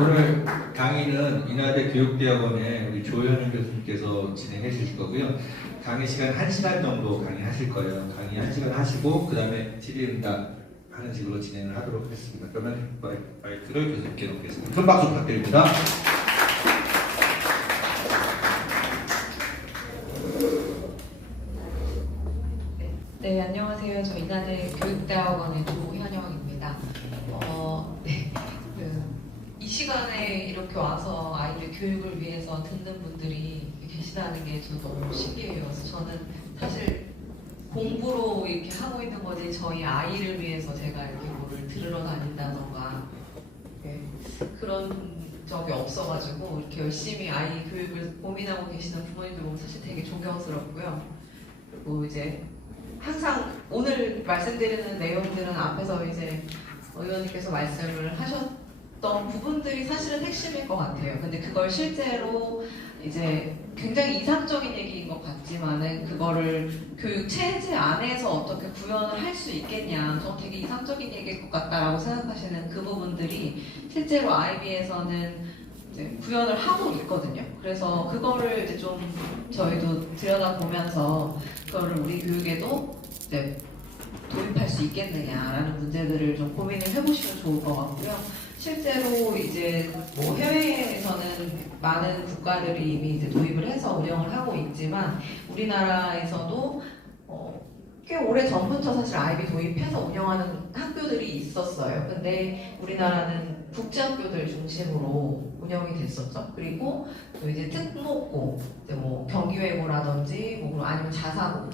오늘 강의는 인하대 교육대학원의 우리 조현우 교수님께서 진행해 주실 거고요. 강의 시간 1시간 정도 강의하실 거예요. 강의 1시간 하시고 그 다음에 질의응답 하는 식으로 진행을 하도록 하겠습니다. 그러면 마이크를 교수님께 놓겠습니다. 큰 박수 부탁드립니다. 네, 안녕하세요. 저 인하대 교육대학원의 조현영입니다. 네, 이 시간에 이렇게 와서 아이들 교육을 위해서 듣는 분들이 계시다는 게 저도 너무 신기해요. 그래서 저는 사실 공부로 이렇게 하고 있는 거지 저희 아이를 위해서 제가 이렇게 뭐를 들으러 다닌다던가 그런 적이 없어가지고 이렇게 열심히 아이 교육을 고민하고 계시는 부모님들 보면 사실 되게 존경스럽고요. 그리고 이제 항상 오늘 말씀드리는 내용들은 앞에서 이제 의원님께서 말씀을 하셨던 부분들이 사실은 핵심일 것 같아요. 근데 그걸 실제로 이제 굉장히 이상적인 얘기인 것 같지만은 그거를 교육 체제 안에서 어떻게 구현을 할 수 있겠냐, 저 되게 이상적인 얘기일 것 같다라고 생각하시는 그 부분들이 실제로 아이비에서는 구현을 하고 있거든요. 그래서 그거를 이제 좀 저희도 들여다보면서 그거를 우리 교육에도 도입할 수 있겠느냐라는 문제들을 좀 고민을 해보시면 좋을 것 같고요. 실제로 이제 뭐 해외에서는 많은 국가들이 이미 이제 도입을 해서 운영을 하고 있지만 우리나라에서도 꽤 오래 전부터 사실 아이비 도입해서 운영하는 학교들이 있었어요. 근데 우리나라는 국제학교들 중심으로 운영이 됐었죠. 그리고 또 이제 특목고, 이제 뭐 경기외고라든지 뭐 아니면 자사고,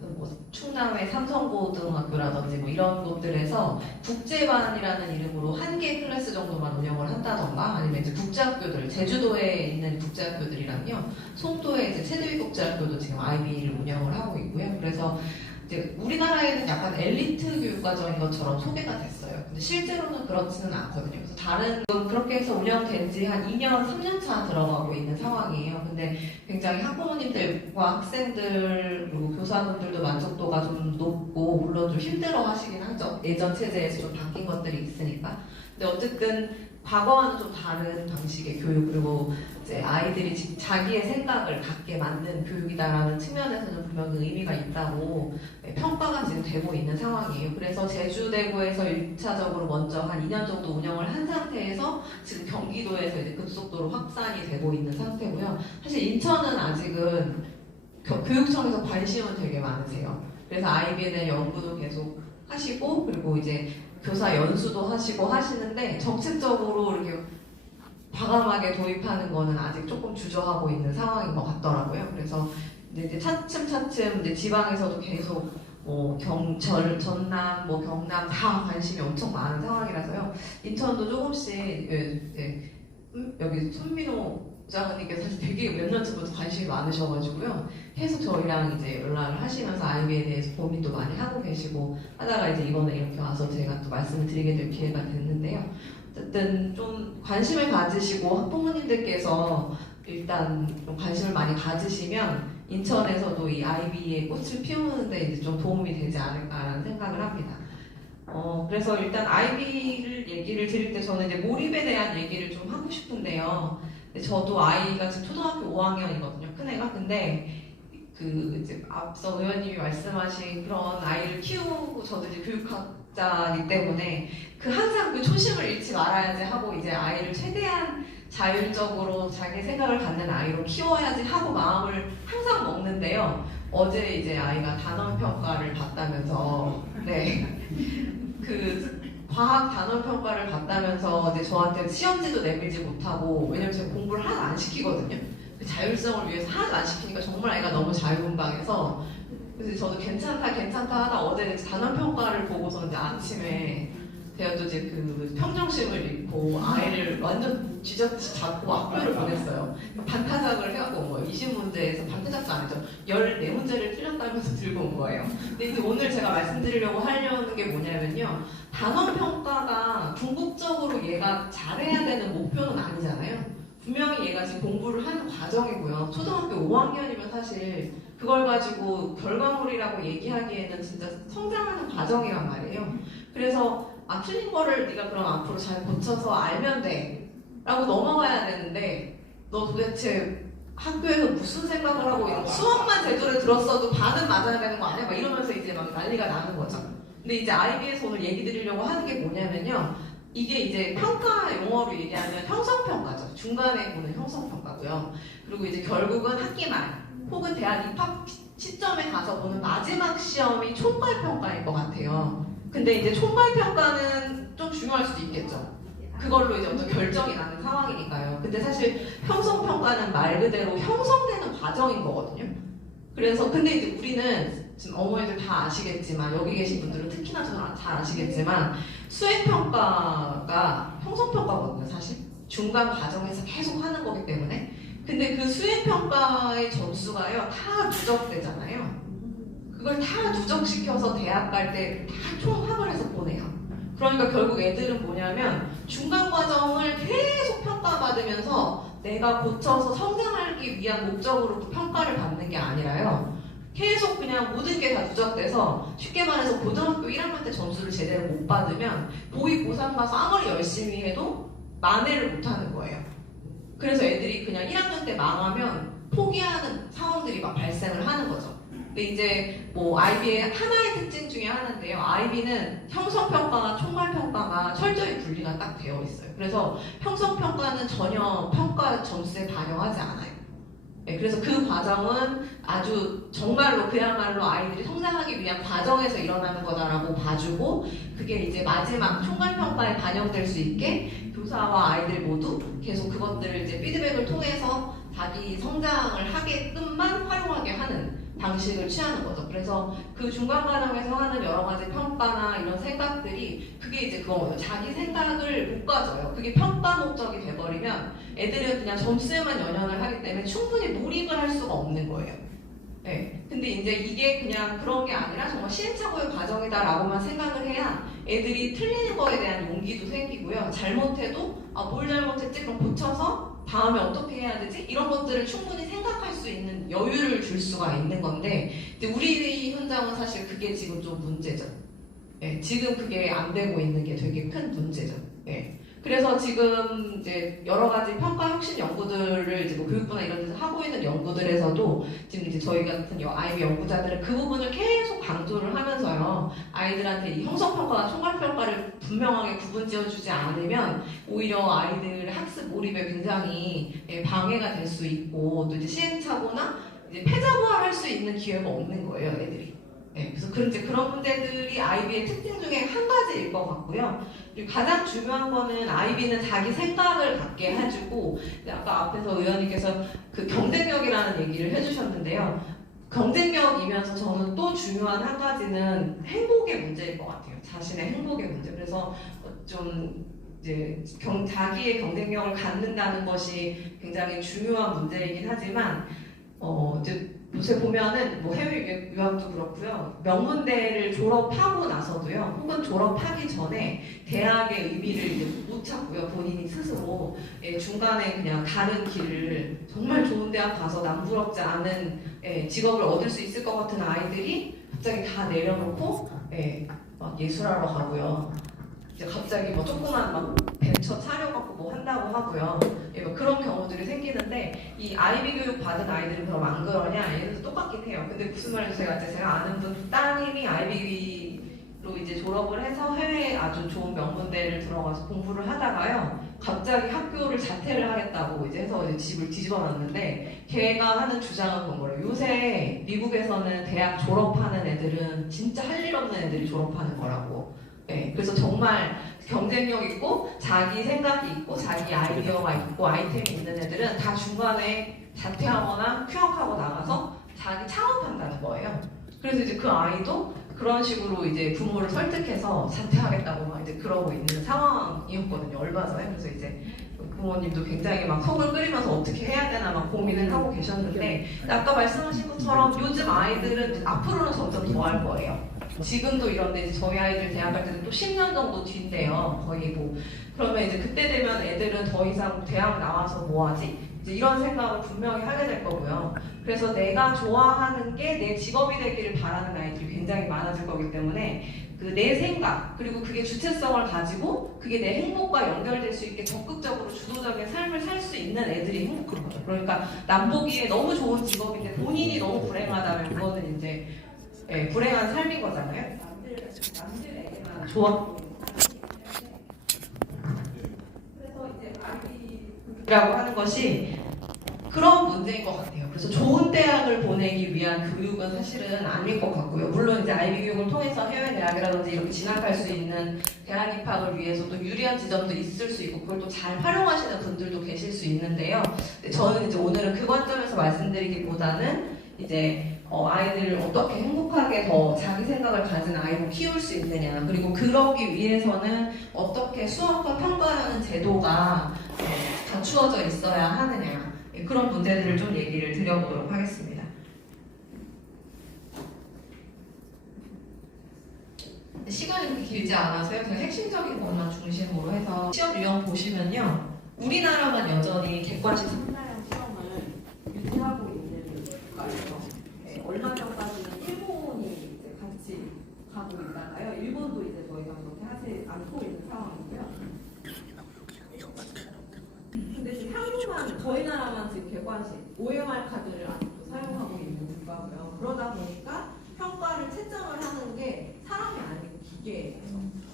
뭐 충남의 삼성고등학교라든지 뭐 이런 곳들에서 국제반이라는 이름으로 한 개 클래스 정도만 운영을 한다던가 아니면 이제 국제학교들, 제주도에 있는 국제학교들이랑요, 송도에 이제 체드위 국제학교도 지금 아이비를 운영을 하고 있고요. 그래서 이제 우리나라에는 약간 엘리트 교육과정인 것처럼 소개가 됐어요. 근데 실제로는 그렇지는 않거든요. 그래서 다른 그렇게 해서 운영된 지 한 2년, 3년 차 들어가고 있는 상황이에요. 근데 굉장히 학부모님들과 학생들 그리고 교사분들도 만족도가 좀 높고 물론 좀 힘들어 하시긴 하죠. 예전 체제에서 좀 바뀐 것들이 있으니까. 근데 어쨌든 과거와는 좀 다른 방식의 교육 그리고 이제 아이들이 자기의 생각을 갖게 만든 교육이다라는 측면에서는 분명히 의미가 있다고 평가가 지금 되고 있는 상황이에요. 그래서 제주대구에서 1차적으로 먼저 한 2년 정도 운영을 한 상태에서 지금 경기도에서 이제 급속도로 확산이 되고 있는 상태고요. 사실 인천은 아직은 교육청에서 관심은 되게 많으세요. 그래서 아이비에 대한 연구도 계속 하시고 그리고 이제 교사 연수도 하시고 하시는데 정책적으로 이렇게 과감하게 도입하는 거는 아직 조금 주저하고 있는 상황인 것 같더라고요. 그래서 이제 차츰 이제 지방에서도 계속 전남, 뭐 경남 다 관심이 엄청 많은 상황이라서요. 인천도 조금씩 여기 손민호 부장님께서 사실 되게 몇 년 전부터 관심이 많으셔가지고요. 계속 저희랑 이제 연락을 하시면서 아이비에 대해서 고민도 많이 하고 계시고 하다가 이제 이번에 이렇게 와서 제가 또 말씀을 드리게 될 기회가 됐는데요. 어쨌든 좀 관심을 가지시고 학부모님들께서 일단 좀 관심을 많이 가지시면 인천에서도 이 아이비의 꽃을 피우는데 이제 좀 도움이 되지 않을까라는 생각을 합니다. 그래서 일단 아이비를 얘기를 드릴 때 저는 이제 몰입에 대한 얘기를 좀 하고 싶은데요. 저도 아이가 지금 초등학교 5학년이거든요, 큰애가. 근데 그 이제 앞서 의원님이 말씀하신 그런 아이를 키우고 저도 이제 교육학자이기 때문에 항상 그 초심을 잃지 말아야지 하고 이제 아이를 최대한 자율적으로 자기 생각을 갖는 아이로 키워야지 하고 마음을 항상 먹는데요. 어제 이제 아이가 단원 평가를 받다면서 그 과학 단원 평가를 받다면서 이제 저한테 시험지도 내밀지 못하고 왜냐면 제가 공부를 하나도 안 시키거든요. 그 자율성을 위해서 하나도 안 시키니까 정말 아이가 너무 자유분방해서 그래서 저도 괜찮다 하다 어제 단원 평가를 보고서 이제 아침에 제가 또 이제 그 평정심을 잃고 아이를 완전 쥐잡듯이 잡고 학교를 보냈어요. 반타작을 해갖고 온 거예요. 20문제에서 반타작도 아니죠. 14문제를 틀렸다면서 들고 온 거예요. 근데 이제 오늘 제가 말씀드리려고 하려는 게 뭐냐면요. 단원평가가 궁극적으로 얘가 잘해야 되는 목표는 아니잖아요. 분명히 얘가 지금 공부를 하는 과정이고요. 초등학교 5학년이면 사실 그걸 가지고 결과물이라고 얘기하기에는 진짜 성장하는 과정이란 말이에요. 그래서 틀린 거를 네가 그럼 앞으로 잘 고쳐서 알면 돼 라고 넘어가야 되는데 너 도대체 학교에서 무슨 생각을 하고 있는 수업만 제대로 들었어도 반은 맞아야 되는 거 아니야? 막 이러면서 이제 막 난리가 나는 거죠. 근데 이제 아이비에서 오늘 얘기 드리려고 하는 게 뭐냐면요. 이게 이제 평가 용어로 얘기하면 형성평가죠. 중간에 보는 형성평가고요. 그리고 이제 결국은 학기 말 혹은 대학 입학 시점에 가서 보는 마지막 시험이 총괄평가일 것 같아요. 근데 이제 총괄평가는 좀 중요할 수도 있겠죠. 그걸로 이제 어떤 결정이 나는 상황이니까요. 근데 사실 형성평가는 말 그대로 형성되는 과정인 거거든요. 그래서 근데 이제 우리는 지금 어머니들 다 아시겠지만 여기 계신 분들은 특히나 저는 잘 아시겠지만 수행평가가 형성평가거든요. 사실 중간 과정에서 계속 하는 거기 때문에 근데 그 수행평가의 점수가요 다 누적되잖아요. 그걸 다 누적시켜서 대학 갈 때 다 총합을 해서 보내요. 그러니까 결국 애들은 뭐냐면 중간 과정을 계속 평가받으면서 내가 고쳐서 성장하기 위한 목적으로 평가를 받는 게 아니라요. 계속 그냥 모든 게 다 누적돼서 쉽게 말해서 고등학교 1학년 때 점수를 제대로 못 받으면 고2, 고3 가서 아무리 열심히 해도 만회를 못하는 거예요. 그래서 애들이 그냥 1학년 때 망하면 포기하는 상황들이 막 발생을 하는 거죠. 근데 이제 뭐 아이비의 하나의 특징 중에 하나인데요. 아이비는 형성평가와 총괄평가가 철저히 분리가 딱 되어 있어요. 그래서 형성평가는 전혀 평가 점수에 반영하지 않아요. 네, 그래서 그 과정은 아주 정말로 그야말로 아이들이 성장하기 위한 과정에서 일어나는 거다라고 봐주고 그게 이제 마지막 총괄평가에 반영될 수 있게 교사와 아이들 모두 계속 그것들을 이제 피드백을 통해서 자기 성장을 하게끔만 활용하게 하는 방식을 취하는 거죠. 그래서 그 중간 과정에서 하는 여러 가지 평가나 이런 생각들이 그게 이제 그거예요. 자기 생각을 못 가져요. 그게 평가 목적이 돼버리면 애들은 그냥 점수에만 연연을 하기 때문에 충분히 몰입을 할 수가 없는 거예요. 네. 근데 이제 이게 그냥 그런 게 아니라 정말 시행착오의 과정이다라고만 생각을 해야 애들이 틀리는 거에 대한 용기도 생기고요. 잘못해도 뭘 잘못했지? 그럼 고쳐서 다음에 어떻게 해야 되지? 이런 것들을 충분히 생각할 수 있는 여유를 줄 수가 있는 건데 이제 우리 현장은 사실 그게 지금 좀 문제죠. 네, 지금 그게 안 되고 있는 게 되게 큰 문제죠. 네. 그래서 지금 이제 여러 가지 평가 혁신 연구들을 이제 뭐 교육부나 이런 데서 하고 있는 연구들에서도 지금 이제 저희 같은 아이비 연구자들은 그 부분을 계속 강조를 하면서요. 아이들한테 이 형성평가와 총괄평가를 분명하게 구분지어주지 않으면 오히려 아이들 학습 몰입에 굉장히 방해가 될 수 있고 또 이제 시행착오나 이제 패자부활할 수 있는 기회가 없는 거예요, 애들이. 네, 그래서 이제 그런 문제들이 아이비의 특징 중에 한 가지일 것 같고요. 그리고 가장 중요한 거는 아이비는 자기 생각을 갖게 해주고 아까 앞에서 의원님께서 그 경쟁력이라는 얘기를 해주셨는데요. 경쟁력이면서 저는 또 중요한 한 가지는 행복의 문제일 것 같아요. 자신의 행복의 문제. 그래서 좀 이제 자기의 경쟁력을 갖는다는 것이 굉장히 중요한 문제이긴 하지만 이제 요새 보면은 뭐 해외 유학도 그렇고요. 명문대를 졸업하고 나서도요. 혹은 졸업하기 전에 대학의 의미를 이제 못 찾고요. 본인이 스스로 중간에 그냥 다른 길을 정말 좋은 대학 가서 남부럽지 않은 직업을 얻을 수 있을 것 같은 아이들이 갑자기 다 내려놓고 막 예술하러 가고요. 이제 갑자기 뭐 조그만 막 벤처 차려갖고 뭐 한다고 하고요. 뭐 그런 경우들이 생기는데 이 아이비 교육 받은 아이들은 그럼 안 그러냐? 얘네도 똑같긴 해요. 근데 무슨 말인지 제가 아는 분 따님이 아이비로 이제 졸업을 해서 해외에 아주 좋은 명문대를 들어가서 공부를 하다가요. 갑자기 학교를 자퇴를 하겠다고 이제 해서 이제 집을 뒤집어 놨는데 걔가 하는 주장은 그런 거예요. 요새 미국에서는 대학 졸업하는 애들은 진짜 할 일 없는 애들이 졸업하는 거라고. 네, 그래서 정말 경쟁력 있고 자기 생각이 있고 자기 아이디어가 있고 아이템이 있는 애들은 다 중간에 자퇴하거나 휴학하고 나가서 자기 창업한다는 거예요. 그래서 이제 그 아이도 그런 식으로 이제 부모를 설득해서 자퇴하겠다고 막 이제 그러고 있는 상황이었거든요. 얼마 전에. 그래서 이제 부모님도 굉장히 막 속을 끓이면서 어떻게 해야 되나 막 고민을 하고 계셨는데 아까 말씀하신 것처럼 요즘 아이들은 앞으로는 점점 더 할 거예요. 지금도 이런데 이제 저희 아이들 대학 갈 때는 또 10년 정도 뒤인데요. 거의 뭐 그러면 이제 그때 되면 애들은 더 이상 대학 나와서 뭐 하지? 이제 이런 생각을 분명히 하게 될 거고요. 그래서 내가 좋아하는 게 내 직업이 되기를 바라는 아이들이 굉장히 많아질 거기 때문에 그 내 생각 그리고 그게 주체성을 가지고 그게 내 행복과 연결될 수 있게 적극적으로 주도적인 삶을 살 수 있는 애들이 행복한 거죠. 그러니까 남보기에 너무 좋은 직업인데 본인이 너무 불행하다면 그거는 이제 불행한 삶인 거잖아요. 남들에게만 좋아. 그래서 이제 아이비라고 하는 것이 그런 문제인 것 같아요. 그래서 좋은 대학을 보내기 위한 교육은 사실은 아닐 것 같고요. 물론 이제 아이비 교육을 통해서 해외 대학이라든지 이렇게 진학할 수 있는 대학 입학을 위해서 또 유리한 지점도 있을 수 있고 그걸 또 잘 활용하시는 분들도 계실 수 있는데요. 저는 이제 오늘은 그 관점에서 말씀드리기보다는 이제 아이들을 어떻게 행복하게 더 자기 생각을 가진 아이로 키울 수 있느냐, 그리고 그러기 위해서는 어떻게 수업과 평가하는 제도가 갖추어져 있어야 하느냐, 그런 문제들을 좀 얘기를 드려보도록 하겠습니다. 시간이 그렇게 길지 않아서요. 그냥 핵심적인 것만 중심으로 해서 시험 유형 보시면요. 우리나라만 여전히 객관식 3사형 시험을 유지하고 있는 국가예요. 얼마 전까지는 일본이 이제 같이 가고 있다가요. 일본도 이제 더 이상 그렇게 하지 않고 있는 상황이고요. 근데 지금 한국만, 저희 나라만 지금 객관식 OMR 카드를 아직도 사용하고 있는 국가고요. 그러다 보니까 평가를 채점을 하는 게 사람이 아니고 기계예요.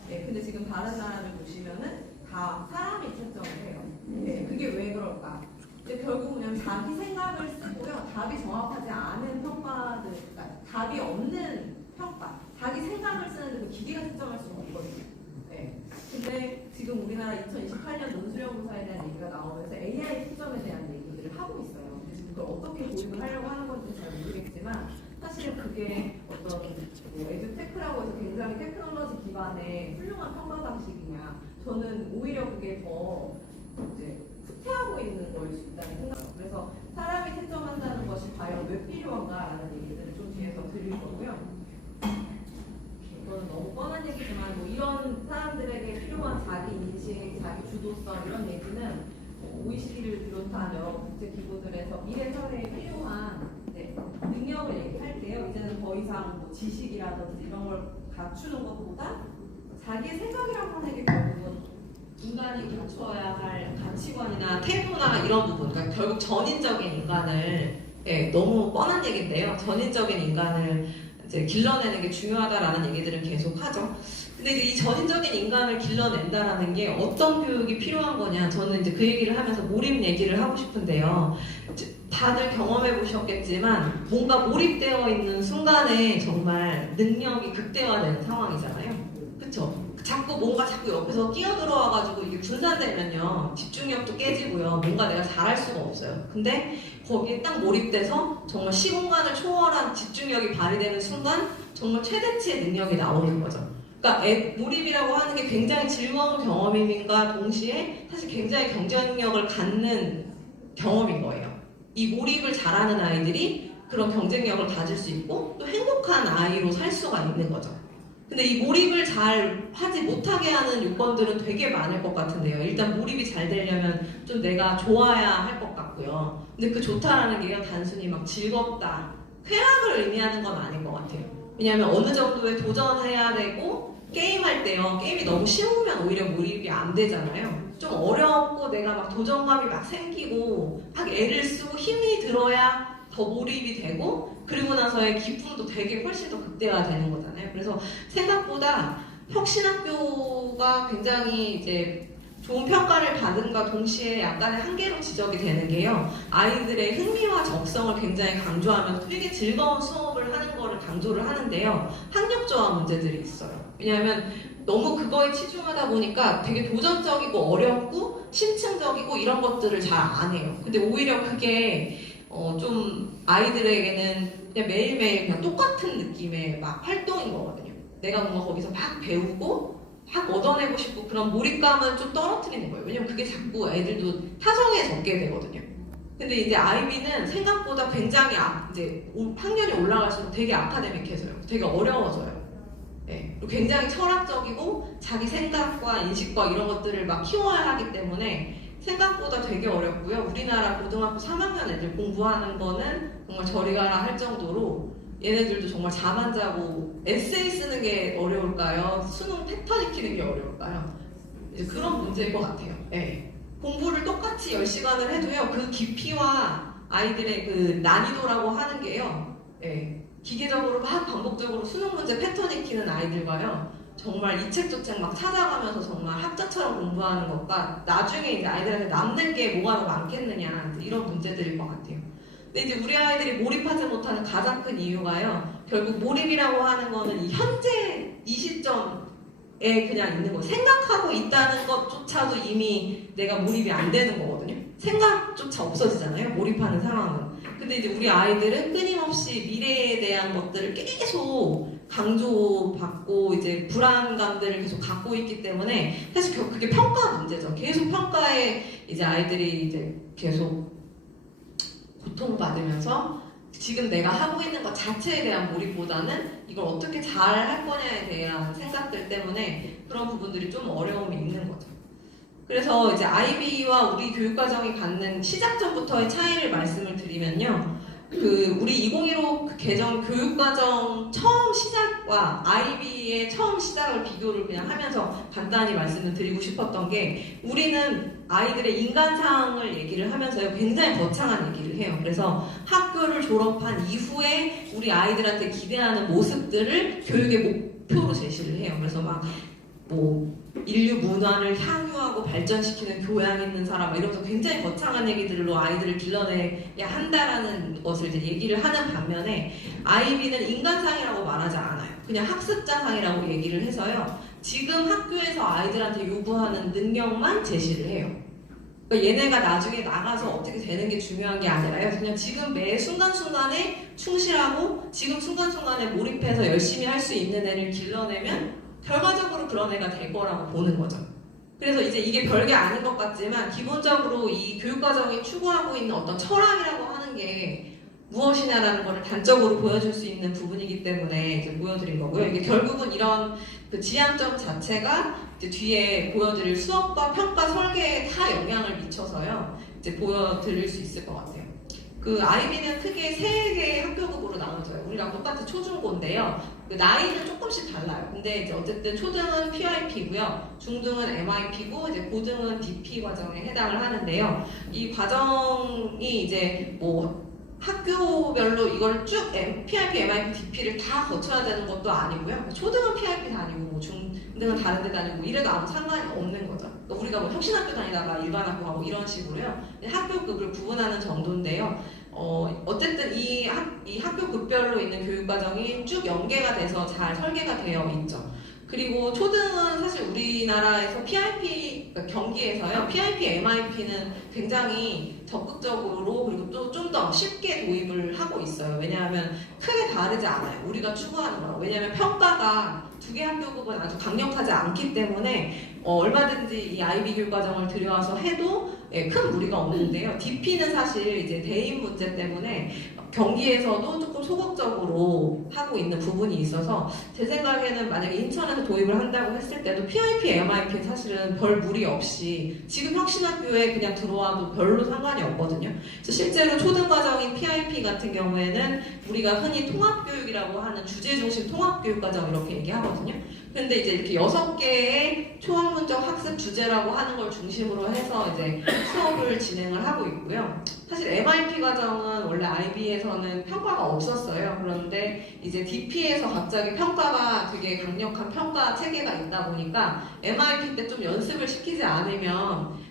네, 근데 지금 다른 나라를 보시면은 다 사람이 채점을 해요. 네, 그게 왜 그럴까? 이제 결국 그냥 자기 생각을 쓰고요. 답이 정확하지 않은 평가들, 그러니까 답이 없는 평가, 자기 생각을 쓰는데 그 기계가 채점할 수가 없거든요. 네. 근데 지금 우리나라 2028년 논술형고사에 대한 얘기가 나오면서 AI 채점에 대한 얘기들을 하고 있어요. 근데 지금 그걸 어떻게 도입을 하려고 하는 건지 잘 모르겠지만 사실은 그게 어떤 뭐 에듀테크라고 해서 굉장히 테크놀로지 기반의 훌륭한 평가 방식이냐, 저는 오히려 그게 더 이제 후퇴하고 있는 거일 수 있다는 생각이에요. 그래서 사람이 채점한다는 것이 과연 왜 필요한가라는 얘기들을 좀 뒤에서 드릴 거고요. 이거는 너무 뻔한 얘기지만 뭐 이런 사람들에게 필요한 자기 인식, 자기 주도성 이런 얘기는 OECD를 비롯한 여러 국제 기구들에서 미래 사회에 필요한 능력을 얘기할 때요. 이제는 더 이상 뭐 지식이라든지 이런 걸 갖추는 것보다 자기의 생각이라고 하는 게 결국은 인간이 갖춰야 할 가치관이나 태도나 이런 부분, 그러니까 결국 전인적인 인간을, 너무 뻔한 얘기인데요. 전인적인 인간을 이제 길러내는 게 중요하다라는 얘기들은 계속 하죠. 근데 이제 이 전인적인 인간을 길러낸다라는 게 어떤 교육이 필요한 거냐, 저는 이제 그 얘기를 하면서 몰입 얘기를 하고 싶은데요. 다들 경험해 보셨겠지만 뭔가 몰입되어 있는 순간에 정말 능력이 극대화되는 상황이잖아요. 그쵸? 자꾸 옆에서 끼어들어와가지고 이게 분산되면요, 집중력도 깨지고요, 뭔가 내가 잘할 수가 없어요. 근데 거기에 딱 몰입돼서 정말 시공간을 초월한 집중력이 발휘되는 순간 정말 최대치의 능력이 나오는 거죠. 그러니까 몰입이라고 하는 게 굉장히 즐거운 경험임과 동시에 사실 굉장히 경쟁력을 갖는 경험인 거예요. 이 몰입을 잘하는 아이들이 그런 경쟁력을 가질 수 있고 또 행복한 아이로 살 수가 있는 거죠. 근데 이 몰입을 잘 하지 못하게 하는 요건들은 되게 많을 것 같은데요. 일단 몰입이 잘 되려면 좀 내가 좋아야 할 것 같고요. 근데 그 좋다라는 게요, 단순히 막 즐겁다, 쾌락을 의미하는 건 아닌 것 같아요. 왜냐하면 어느 정도의 도전해야 되고, 게임할 때요, 게임이 너무 쉬우면 오히려 몰입이 안 되잖아요. 좀 어렵고 내가 막 도전감이 막 생기고 막 애를 쓰고 힘이 들어야 더 몰입이 되고, 그리고 나서의 기쁨도 되게 훨씬 더 극대화되는 거잖아요. 그래서 생각보다 혁신학교가 굉장히 이제 좋은 평가를 받은과 동시에 약간의 한계로 지적이 되는 게요, 아이들의 흥미와 적성을 굉장히 강조하면서 되게 즐거운 수업을 하는 거를 강조를 하는데요, 학력조화 문제들이 있어요. 왜냐하면 너무 그거에 치중하다 보니까 되게 도전적이고 어렵고 심층적이고 이런 것들을 잘 안 해요. 근데 오히려 그게 좀 아이들에게는 그냥 매일매일 그냥 똑같은 느낌의 막 활동인 거거든요. 내가 뭔가 거기서 막 배우고 막 얻어내고 싶고 그런 몰입감은 좀 떨어뜨리는 거예요. 왜냐면 그게 자꾸 애들도 타성에 젖게 되거든요. 근데 이제 아이비는 생각보다 굉장히 이제 학년이 올라갈수록 되게 아카데믹해져요. 되게 어려워져요. 네. 그리고 굉장히 철학적이고 자기 생각과 인식과 이런 것들을 막 키워야 하기 때문에 생각보다 되게 어렵고요. 우리나라 고등학교 3학년 애들 공부하는 거는 정말 저리 가라 할 정도로 얘네들도 정말 잠 안 자고 에세이 쓰는 게 어려울까요? 수능 패턴 익히는 게 어려울까요? 이제 그런 문제인 것 같아요. 예. 공부를 똑같이 10시간을 해도요, 그 깊이와 아이들의 그 난이도라고 하는 게요, 예. 기계적으로 막 반복적으로 수능 문제 패턴 익히는 아이들과요, 정말 이 책 저 책 막 찾아가면서 정말 학자처럼 공부하는 것과 나중에 이제 아이들한테 남는 게 뭐가 더 많겠느냐, 이런 문제들일 것 같아요. 근데 이제 우리 아이들이 몰입하지 못하는 가장 큰 이유가요, 결국 몰입이라고 하는 거는 이 현재 이 시점에 그냥 있는 거, 생각하고 있다는 것조차도 이미 내가 몰입이 안 되는 거거든요. 생각조차 없어지잖아요, 몰입하는 상황은. 근데 이제 우리 아이들은 끊임없이 미래에 대한 것들을 계속 강조받고 이제 불안감들을 계속 갖고 있기 때문에 사실 그게 평가 문제죠. 계속 평가에 이제 아이들이 이제 계속 고통받으면서 지금 내가 하고 있는 것 자체에 대한 몰입보다는 이걸 어떻게 잘 할 거냐에 대한 생각들 때문에 그런 부분들이 좀 어려움이 있는 거죠. 그래서 이제 아이비와 우리 교육과정이 갖는 시작점부터의 차이를 말씀을 드리면요. 그 우리 2015 개정 교육과정 처음 시작과 아이비의 처음 시작을 비교를 그냥 하면서 간단히 말씀을 드리고 싶었던 게, 우리는 아이들의 인간상을 얘기를 하면서요, 굉장히 거창한 얘기를 해요. 그래서 학교를 졸업한 이후에 우리 아이들한테 기대하는 모습들을 교육의 목표로 제시를 해요. 그래서 뭐 인류 문화를 향유하고 발전시키는 교양 있는 사람 이러면서 굉장히 거창한 얘기들로 아이들을 길러내야 한다라는 것을 이제 얘기를 하는 반면에, 아이비는 인간상이라고 말하지 않아요. 그냥 학습자상이라고 얘기를 해서요, 지금 학교에서 아이들한테 요구하는 능력만 제시를 해요. 그러니까 얘네가 나중에 나가서 어떻게 되는 게 중요한 게 아니라요, 그냥 지금 매 순간순간에 충실하고 지금 순간순간에 몰입해서 열심히 할 수 있는 애를 길러내면 결과적으로 그런 애가 될 거라고 보는 거죠. 그래서 이제 이게 별게 아닌 것 같지만 기본적으로 이 교육과정이 추구하고 있는 어떤 철학이라고 하는 게 무엇이냐라는 것을 단적으로 보여줄 수 있는 부분이기 때문에 이제 보여드린 거고요. 이게 결국은 이런 그 지향점 자체가 이제 뒤에 보여드릴 수업과 평가 설계에 다 영향을 미쳐서요, 이제 보여드릴 수 있을 것 같아요. 그 아이비는 크게 세 개의 학교급으로 나눠져요. 우리랑 똑같이 초중고인데요. 그 나이는 조금씩 달라요. 근데 이제 어쨌든 초등은 PIP고요, 중등은 MIP고 이제 고등은 DP 과정에 해당을 하는데요. 이 과정이 이제 뭐 학교별로 이걸 쭉 PIP, MIP, DP를 다 거쳐야 되는 것도 아니고요. 초등은 PIP 다니고 뭐 중등은 다른 데 다니고 이래도 아무 상관이 없는 거죠. 그러니까 우리가 뭐 혁신학교 다니다가 일반학교 가고 이런 식으로요, 학교급을 구분하는 정도인데요. 어쨌든 이 학교급별로 있는 교육과정이 쭉 연계가 돼서 잘 설계가 되어 있죠. 그리고 초등은 사실 우리나라에서 PIP, 그러니까 경기에서요, PIP, MIP는 굉장히 적극적으로 그리고 또 좀 더 쉽게 도입을 하고 있어요. 왜냐하면 크게 다르지 않아요, 우리가 추구하는 거랑. 왜냐하면 평가가 두 개 학교급은 아주 강력하지 않기 때문에 얼마든지 이 아이비 교육과정을 들여와서 해도 큰 무리가 없는데요. DP는 사실 이제 대인 문제 때문에 경기에서도 조금 소극적으로 하고 있는 부분이 있어서, 제 생각에는 만약에 인천에서 도입을 한다고 했을 때도 PIP, MIP는 사실은 별 무리 없이 지금 혁신학교에 그냥 들어와도 별로 상관이 없거든요. 그래서 실제로 초등과정인 PIP 같은 경우에는 우리가 흔히 통합교육이라고 하는 주제중심 통합교육과정 이렇게 얘기하거든요. 근데 이제 이렇게 6개의 초학문적 학습 주제라고 하는 걸 중심으로 해서 이제 수업을 진행을 하고 있고요. 사실 MIP 과정은 원래 IB에서는 평가가 없었어요. 그런데 이제 DP에서 갑자기 평가가 되게 강력한 평가 체계가 있다 보니까 MIP 때 좀 연습을 시키지 않으면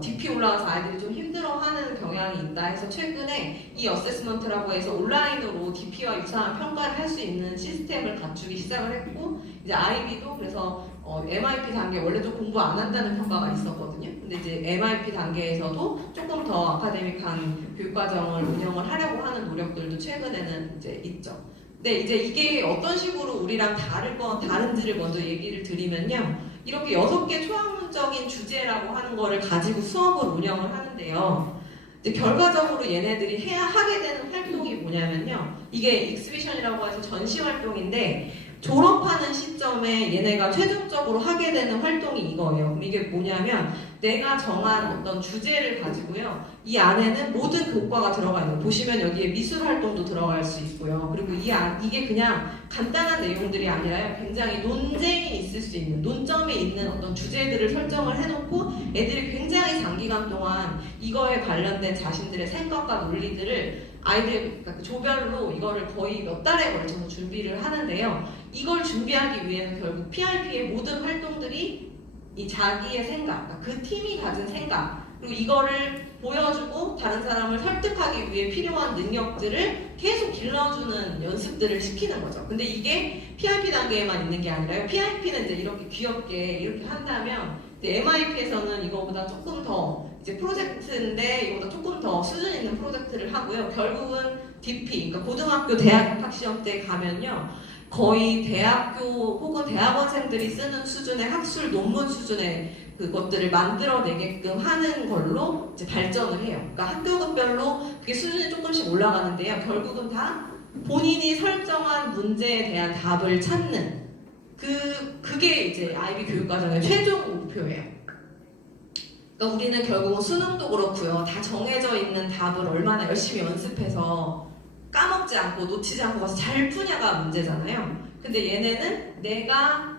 DP 올라가서 아이들이 좀 힘들어하는 경향이 있다 해서 최근에 이 어세스먼트라고 해서 온라인으로 DP와 유사한 평가를 할 수 있는 시스템을 갖추기 시작을 했고, 이제 IB도 그래서 MIP 단계 원래 좀 공부 안 한다는 평가가 있었거든요. 근데 이제 MIP 단계에서도 조금 더 아카데믹한 교육과정을 운영을 하려고 하는 노력들도 최근에는 이제 있죠. 근데 이제 이게 어떤 식으로 우리랑 다른지를 먼저 얘기를 드리면요. 이렇게 6개 초학문적인 주제라고 하는 거를 가지고 수업을 운영을 하는데요. 이제 결과적으로 얘네들이 하게 되는 활동이 뭐냐면요. 이게 익스비션이라고 해서 전시 활동인데, 졸업하는 시점에 얘네가 최종적으로 하게 되는 활동이 이거예요. 그럼 이게 뭐냐면 내가 정한 어떤 주제를 가지고요. 이 안에는 모든 교과가 들어가 있는 거예요. 보시면 여기에 미술 활동도 들어갈 수 있고요. 그리고 이게 그냥 간단한 내용들이 아니라 굉장히 논쟁이 있을 수 있는, 논점이 있는 어떤 주제들을 설정을 해놓고 애들이 굉장히 장기간 동안 이거에 관련된 자신들의 생각과 논리들을 아이들 그러니까 조별로 이거를 거의 몇 달에 걸쳐서 준비를 하는데요. 이걸 준비하기 위해서 결국 PRP의 모든 활동들이 이 자기의 생각, 그러니까 그 팀이 가진 생각, 그리고 이거를 보여주고 다른 사람을 설득하기 위해 필요한 능력들을 계속 길러주는 연습들을 시키는 거죠. 근데 이게 PRP 단계에만 있는 게 아니라요. PRP는 이제 이렇게 귀엽게 이렇게 한다면 MIP에서는 이거보다 조금 더 이제 프로젝트인데 이거보다 조금 더 수준 있는 프로젝트를 하고요. 결국은 DP, 그러니까 고등학교 대학 입학시험 때 가면요. 거의 대학교 혹은 대학원생들이 쓰는 수준의 학술 논문 수준의 그것들을 만들어내게끔 하는 걸로 이제 발전을 해요. 그러니까 학교급별로 그게 수준이 조금씩 올라가는데요. 결국은 다 본인이 설정한 문제에 대한 답을 찾는 그게 이제 아이비 교육과정의 최종 목표예요. 그러니까 우리는 결국은 수능도 그렇고요. 다 정해져 있는 답을 얼마나 열심히 연습해서 까먹지 않고 놓치지 않고 가서 잘 푸냐가 문제잖아요. 근데 얘네는 내가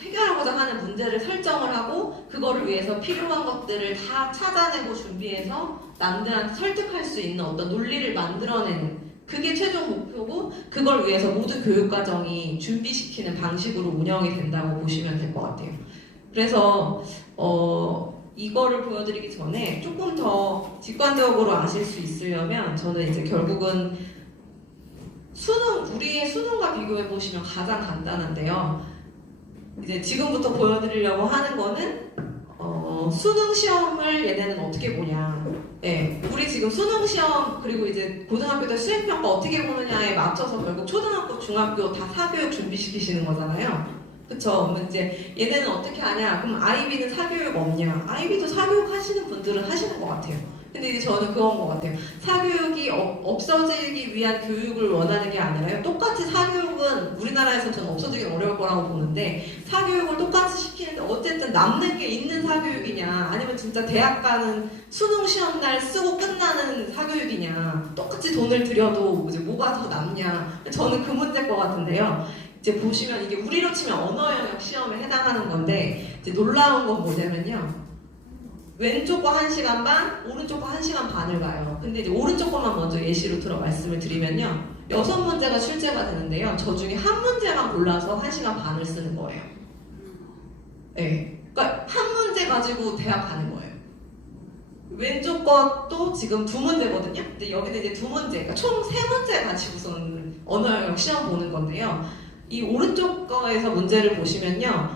해결하고자 하는 문제를 설정을 하고 그거를 위해서 필요한 것들을 다 찾아내고 준비해서 남들한테 설득할 수 있는 어떤 논리를 만들어내는 그게 최종 목표고 그걸 위해서 모든 교육과정이 준비시키는 방식으로 운영이 된다고 보시면 될 것 같아요. 그래서 이거를 보여드리기 전에 조금 더 직관적으로 아실 수 있으려면 저는 이제 결국은 우리의 수능과 비교해 보시면 가장 간단한데요. 이제 지금부터 보여드리려고 하는 거는 수능 시험을 얘네는 어떻게 보냐. 네, 우리 지금 수능 시험 그리고 이제 고등학교 때 수행평가 어떻게 보느냐에 맞춰서 결국 초등학교, 중학교 다 사교육 준비시키시는 거잖아요. 그쵸? 그럼 이제 얘네는 어떻게 하냐? 그럼 아이비는 사교육 없냐? 아이비도 사교육 하시는 분들은 하시는 것 같아요. 근데 이제 저는 그건 것 같아요. 사교육이 없어지기 위한 교육을 원하는 게 아니라요. 똑같이 사교육은 우리나라에서 저는 없어지기 어려울 거라고 보는데 사교육을 똑같이 시키는데 어쨌든 남는 게 있는 사교육이냐 아니면 진짜 대학 가는 수능 시험 날 쓰고 끝나는 사교육이냐 똑같이 돈을 들여도 이제 뭐가 더 남냐 저는 그 문제일 것 같은데요. 이제 보시면 이게 우리로 치면 언어 영역 시험에 해당하는 건데 이제 놀라운 건 뭐냐면요. 왼쪽 거 1시간 반, 오른쪽 거 1시간 반을 가요. 근데 이제 오른쪽 거만 먼저 예시로 들어 말씀을 드리면요. 6문제가 출제가 되는데요. 저 중에 한 문제만 골라서 1시간 반을 쓰는 거예요. 네. 그러니까 한 문제 가지고 대학 가는 거예요. 왼쪽 것도 지금 2문제거든요. 근데 여기는 이제 2문제, 그러니까 총 3문제 가지고선 언어 영역 시험 보는 건데요. 이 오른쪽 거에서 문제를 보시면요.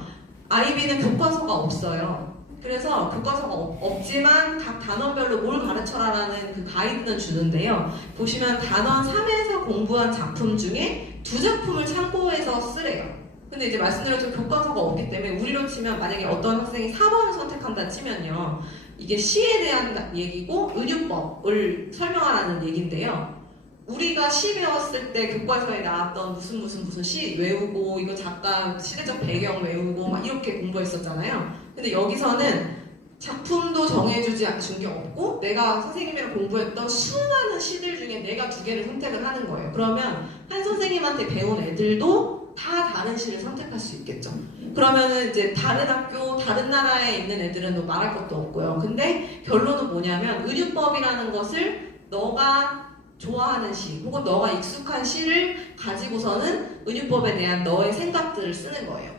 아이비는 교과서가 없어요. 그래서 교과서가 없지만 각 단원별로 뭘 가르쳐라라는 그 가이드는 주는데요. 보시면 단원 3에서 공부한 작품 중에 2작품을 참고해서 쓰래요. 근데 이제 말씀드렸지만 교과서가 없기 때문에 우리로 치면 만약에 어떤 학생이 4번을 선택한다 치면요. 이게 시에 대한 얘기고 은유법을 설명하라는 얘기인데요. 우리가 시 배웠을 때 교과서에 나왔던 무슨 시 외우고 이거 작가 시대적 배경 외우고 막 이렇게 공부했었잖아요. 근데 여기서는 작품도 정해주지 준 게 없고 내가 선생님이랑 공부했던 수많은 시들 중에 내가 2개를 선택을 하는 거예요. 그러면 한 선생님한테 배운 애들도 다 다른 시를 선택할 수 있겠죠. 그러면은 이제 다른 학교, 다른 나라에 있는 애들은 뭐 말할 것도 없고요. 근데 결론은 뭐냐면 은유법이라는 것을 너가 좋아하는 시 혹은 너가 익숙한 시를 가지고서는 은유법에 대한 너의 생각들을 쓰는 거예요.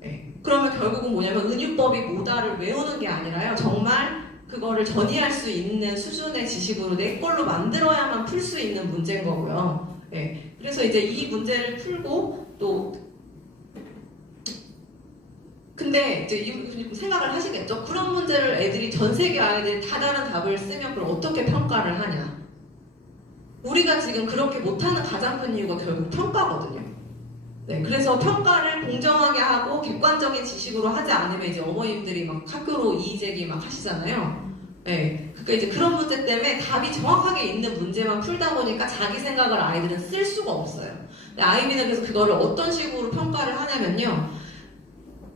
네. 그러면 결국은 뭐냐면 은유법이 뭐다를 외우는 게 아니라요. 정말 그거를 전이할 수 있는 수준의 지식으로 내 걸로 만들어야만 풀 수 있는 문제인 거고요. 네. 그래서 이제 이 문제를 풀고 또 근데 이제 생각을 하시겠죠? 그런 문제를 애들이 전 세계 아이들이 다 다른 답을 쓰면 그걸 어떻게 평가를 하냐? 우리가 지금 그렇게 못하는 가장 큰 이유가 결국 평가거든요. 네, 그래서 평가를 공정하게 하고 객관적인 지식으로 하지 않으면 이제 어머님들이 막 학교로 이의 제기 막 하시잖아요. 네, 그러니까 이제 그런 문제 때문에 답이 정확하게 있는 문제만 풀다 보니까 자기 생각을 아이들은 쓸 수가 없어요. 근데 아이비는 그래서 그거를 어떤 식으로 평가를 하냐면요.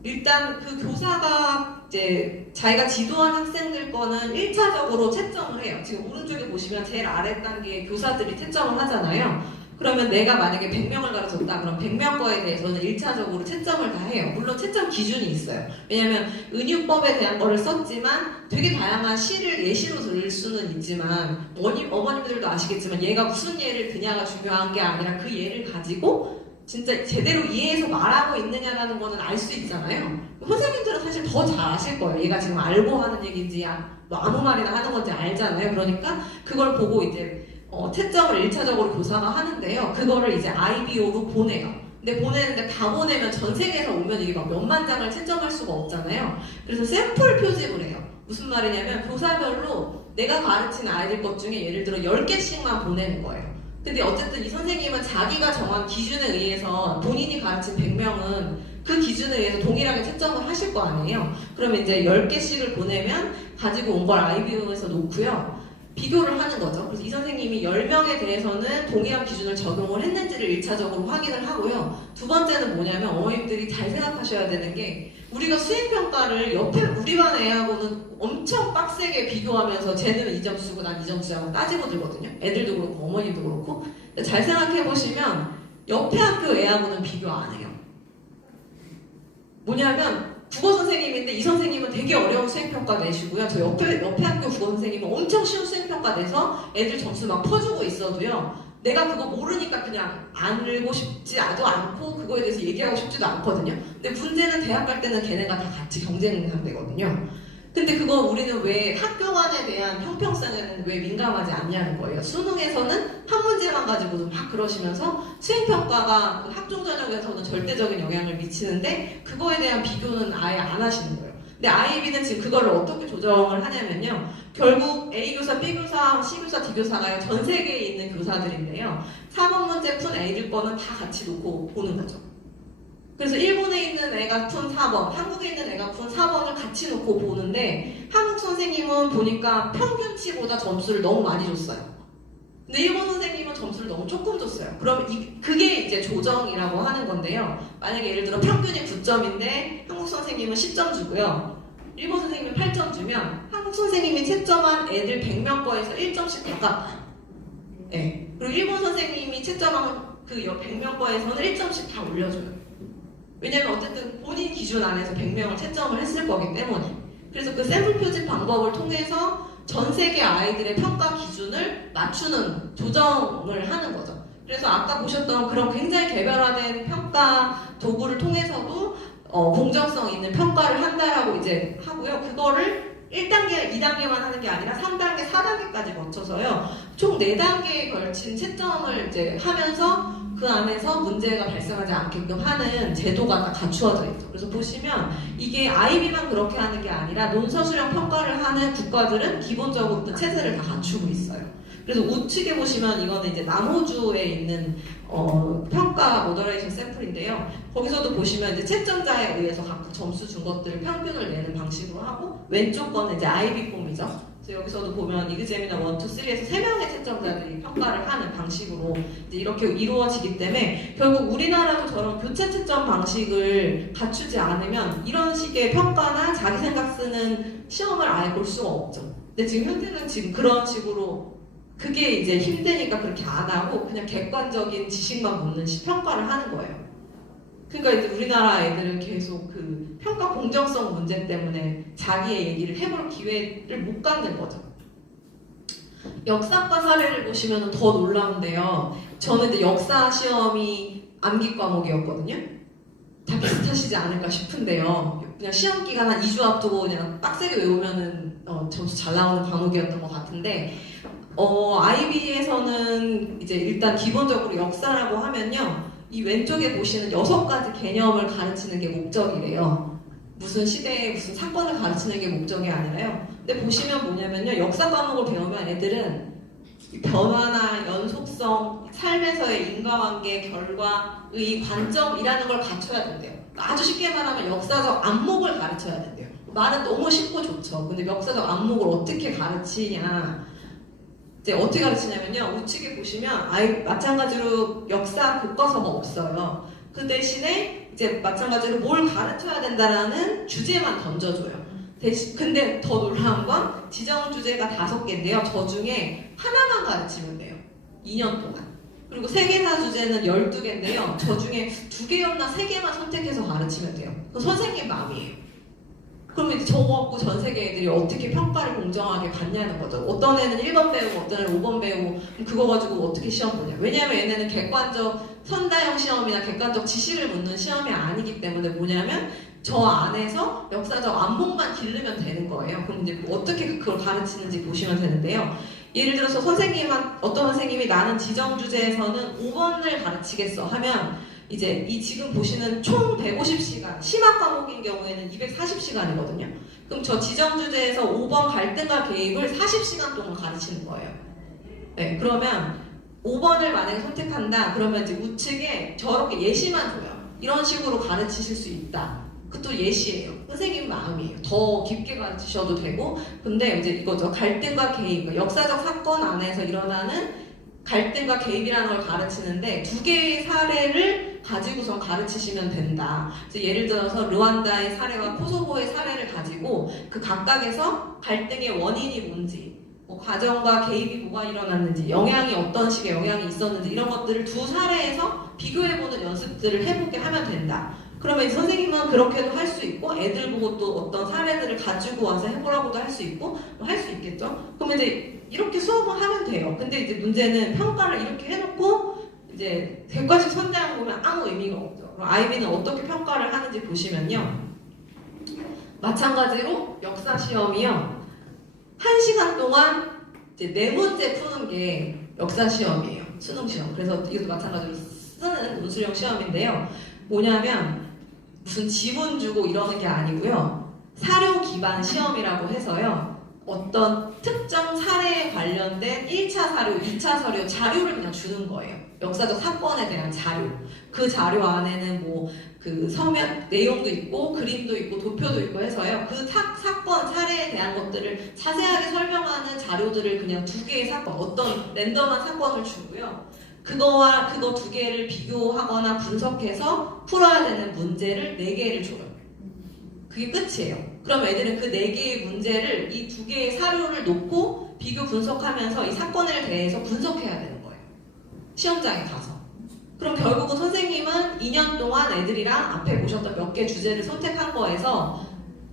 일단 그 교사가 이제 자기가 지도한 학생들 거는 1차적으로 채점을 해요. 지금 오른쪽에 보시면 제일 아래 단계에 교사들이 채점을 하잖아요. 그러면 내가 만약에 100명을 가르쳤다. 그럼 100명 거에 대해서는 1차적으로 채점을 다 해요. 물론 채점 기준이 있어요. 왜냐하면 은유법에 대한 거를 썼지만 되게 다양한 시를 예시로 들 수는 있지만 어머님들도 아시겠지만 얘가 무슨 예를 드냐가 중요한 게 아니라 그 예를 가지고 진짜 제대로 이해해서 말하고 있느냐라는 거는 알 수 있잖아요. 선생님들은 사실 더 잘 아실 거예요. 얘가 지금 알고 하는 얘기인지 뭐 아무 말이나 하는 건지 알잖아요. 그러니까 그걸 보고 이제 채점을 1차적으로 교사가 하는데요. 그거를 이제 IBO로 보내요. 근데 보내는데 다 보내면 전 세계에서 오면 이게 막 몇만 장을 채점할 수가 없잖아요. 그래서 샘플 표집을 해요. 무슨 말이냐면 교사별로 내가 가르친 아이들 것 중에 예를 들어 10개씩만 보내는 거예요. 근데 어쨌든 이 선생님은 자기가 정한 기준에 의해서 본인이 가르친 100명은 그 기준에 의해서 동일하게 채점을 하실 거 아니에요. 그러면 이제 10개씩을 보내면 가지고 온 걸 IBO에서 놓고요. 비교를 하는 거죠. 그래서 이 선생님이 10명에 대해서는 동일한 기준을 적용을 했는지를 1차적으로 확인을 하고요. 두 번째는 뭐냐면 어머님들이 잘 생각하셔야 되는 게 우리가 수행평가를 옆에 우리 반 애하고는 엄청 빡세게 비교하면서 쟤는 2점 쓰고 난 2점 쓰고 따지고 들거든요. 애들도 그렇고 어머님도 그렇고. 잘 생각해보시면 옆에 학교 애하고는 비교 안 해요. 뭐냐면 국어 선생님인데 이 선생님은 되게 어려운 수행평가 내시고요. 저 옆에 학교 국어 선생님은 엄청 쉬운 수행평가 내서 애들 점수 막 퍼주고 있어도요. 내가 그거 모르니까 그냥 알고 싶지도 않고 그거에 대해서 얘기하고 싶지도 않거든요. 근데 문제는 대학 갈 때는 걔네가 다 같이 경쟁 상대거든요. 근데 그거 우리는 왜 학교 간에 대한 형평성에는 왜 민감하지 않냐는 거예요. 수능에서는 한 문제만 가지고도 막 그러시면서 수행평가가 그 학종 전형에서는 절대적인 영향을 미치는데 그거에 대한 비교는 아예 안 하시는 거예요. 근데 아이비는 지금 그거를 어떻게 조정을 하냐면요. 결국 A교사, B교사, C교사, D교사가 전 세계에 있는 교사들인데요. 4번 문제 푼 애들 거는 다 같이 놓고 보는 거죠. 그래서 일본에 있는 애가 푼 4번, 한국에 있는 애가 푼 4번을 같이 놓고 보는데 한국 선생님은 보니까 평균치보다 점수를 너무 많이 줬어요. 근데 일본 선생님은 점수를 너무 조금 줬어요. 그럼 그게 이제 조정이라고 하는 건데요. 만약에 예를 들어 평균이 9점인데 한국 선생님은 10점 주고요. 일본 선생님이 8점 주면 한국 선생님이 채점한 애들 100명 거에서 1점씩 더 깎아요. 네. 그리고 일본 선생님이 채점한 그 100명 거에서는 1점씩 다 올려줘요. 왜냐면 어쨌든 본인 기준 안에서 100명을 채점을 했을 거기 때문에. 그래서 그 샘플 표집 방법을 통해서 전 세계 아이들의 평가 기준을 맞추는 조정을 하는 거죠. 그래서 아까 보셨던 그런 굉장히 개별화된 평가 도구를 통해서도 공정성 있는 평가를 한다라고 이제 하고요. 그거를 1단계, 2단계만 하는 게 아니라 3단계, 4단계까지 거쳐서요. 총 4단계에 걸친 채점을 이제 하면서 그 안에서 문제가 발생하지 않게끔 하는 제도가 다 갖추어져 있죠. 그래서 보시면 이게 IB만 그렇게 하는 게 아니라 논서 수령 평가를 하는 국가들은 기본적으로 그 체제를 다 갖추고 있어요. 그래서 우측에 보시면 이거는 이제 남호주에 있는 평가 모더레이션 샘플인데요. 거기서도 보시면 이제 채점자에 의해서 각각 점수 준 것들을 평균을 내는 방식으로 하고 왼쪽 거는 이제 IB 폼이죠. 그래서 여기서도 보면 이그제미너 1, 2, 3에서 3명의 채점자들이 평가를 하는 방식으로 이제 이렇게 이루어지기 때문에 결국 우리나라도 저런 교체 채점 방식을 갖추지 않으면 이런 식의 평가나 자기 생각 쓰는 시험을 아예 볼 수가 없죠. 근데 지금 현재는 지금 그런 식으로 그게 이제 힘드니까 그렇게 안 하고 그냥 객관적인 지식만 묻는 평가를 하는 거예요. 그러니까 이제 우리나라 애들은 계속 그 평가 공정성 문제 때문에 자기의 얘기를 해볼 기회를 못 갖는 거죠. 역사과 사례를 보시면 더 놀라운데요. 저는 이제 역사 시험이 암기 과목이었거든요. 다 비슷하시지 않을까 싶은데요. 그냥 시험 기간 한 2주 앞두고 그냥 빡세게 외우면은 점수 잘 나오는 과목이었던 것 같은데 IB에서는 이제 일단 기본적으로 역사라고 하면요. 이 왼쪽에 보시는 6가지 개념을 가르치는 게 목적이래요. 무슨 시대에 무슨 사건을 가르치는 게 목적이 아니라요. 근데 보시면 뭐냐면요. 역사 과목을 배우면 애들은 변화나 연속성, 삶에서의 인과관계, 결과의 관점이라는 걸 갖춰야 된대요. 아주 쉽게 말하면 역사적 안목을 가르쳐야 된대요. 말은 너무 쉽고 좋죠. 근데 역사적 안목을 어떻게 가르치냐? 이제 어떻게 가르치냐면요. 우측에 보시면 마찬가지로 역사 교과서가 없어요. 그 대신에 이제 마찬가지로 뭘 가르쳐야 된다라는 주제만 던져줘요. 근데 더 놀라운 건 지정 주제가 5개인데요. 저 중에 하나만 가르치면 돼요. 2년 동안. 그리고 세계사 주제는 12개인데요. 저 중에 2개였나 3개만 선택해서 가르치면 돼요. 그건 선생님 마음이에요. 그러면 이제 저거 갖고 전 세계 애들이 어떻게 평가를 공정하게 받냐는 거죠. 어떤 애는 1번 배우고 어떤 애는 5번 배우고 그거 가지고 어떻게 시험 보냐. 왜냐하면 얘네는 객관적 선다형 시험이나 객관적 지식을 묻는 시험이 아니기 때문에 뭐냐면 저 안에서 역사적 안목만 기르면 되는 거예요. 그럼 이제 어떻게 그걸 가르치는지 보시면 되는데요. 예를 들어서 어떤 선생님이 나는 지정 주제에서는 5번을 가르치겠어 하면 이제 이 지금 보시는 총 150시간, 심화 과목인 경우에는 240시간이거든요. 그럼 저 지정 주제에서 5번 갈등과 개입을 40시간 동안 가르치는 거예요. 네, 그러면 5번을 만약에 선택한다, 그러면 이제 우측에 저렇게 예시만 줘요. 이런 식으로 가르치실 수 있다. 그것도 예시예요. 선생님 마음이에요. 더 깊게 가르치셔도 되고, 근데 이제 이거죠. 갈등과 개입, 역사적 사건 안에서 일어나는 갈등과 개입이라는 걸 가르치는데 2개의 사례를 가지고서 가르치시면 된다. 예를 들어서 르완다의 사례와 코소보의 사례를 가지고 그 각각에서 갈등의 원인이 뭔지, 가정과 개입이 뭐가 일어났는지, 영향이 어떤 식의 영향이 있었는지 이런 것들을 2 사례에서 비교해보는 연습들을 해보게 하면 된다. 그러면 선생님은 그렇게도 할 수 있고 애들 보고 또 어떤 사례들을 가지고 와서 해보라고도 할 수 있고 할 수 있겠죠. 그러면 이제 이렇게 수업을 하면 돼요. 근데 이제 문제는 평가를 이렇게 해놓고 이제 객관식 선대한 보면 아무 의미가 없죠. 그럼 아이비는 어떻게 평가를 하는지 보시면요. 마찬가지로 역사 시험이요. 1시간 동안 이제 4문제 푸는 게 역사 시험이에요. 수능 시험. 그래서 이것도 마찬가지로 쓰는 논술형 시험인데요. 뭐냐면 무슨 지문 주고 이러는 게 아니고요. 사료 기반 시험이라고 해서요. 어떤 특정 사례에 관련된 1차 사료, 2차 사료, 자료를 그냥 주는 거예요. 역사적 사건에 대한 자료. 그 자료 안에는 뭐 그 서면 내용도 있고 그림도 있고 도표도 있고 해서요. 그 사건, 사례에 대한 것들을 자세하게 설명하는 자료들을 그냥 2개의 사건, 어떤 랜덤한 사건을 주고요. 그거와 그거 2개를 비교하거나 분석해서 풀어야 되는 문제를 4개를 줘요. 그게 끝이에요. 그럼 애들은 그 4개의 문제를 이 2개의 사료를 놓고 비교 분석하면서 이 사건에 대해서 분석해야 되는 거예요. 시험장에 가서. 그럼 결국은 선생님은 2년 동안 애들이랑 앞에 보셨던 몇 개 주제를 선택한 거에서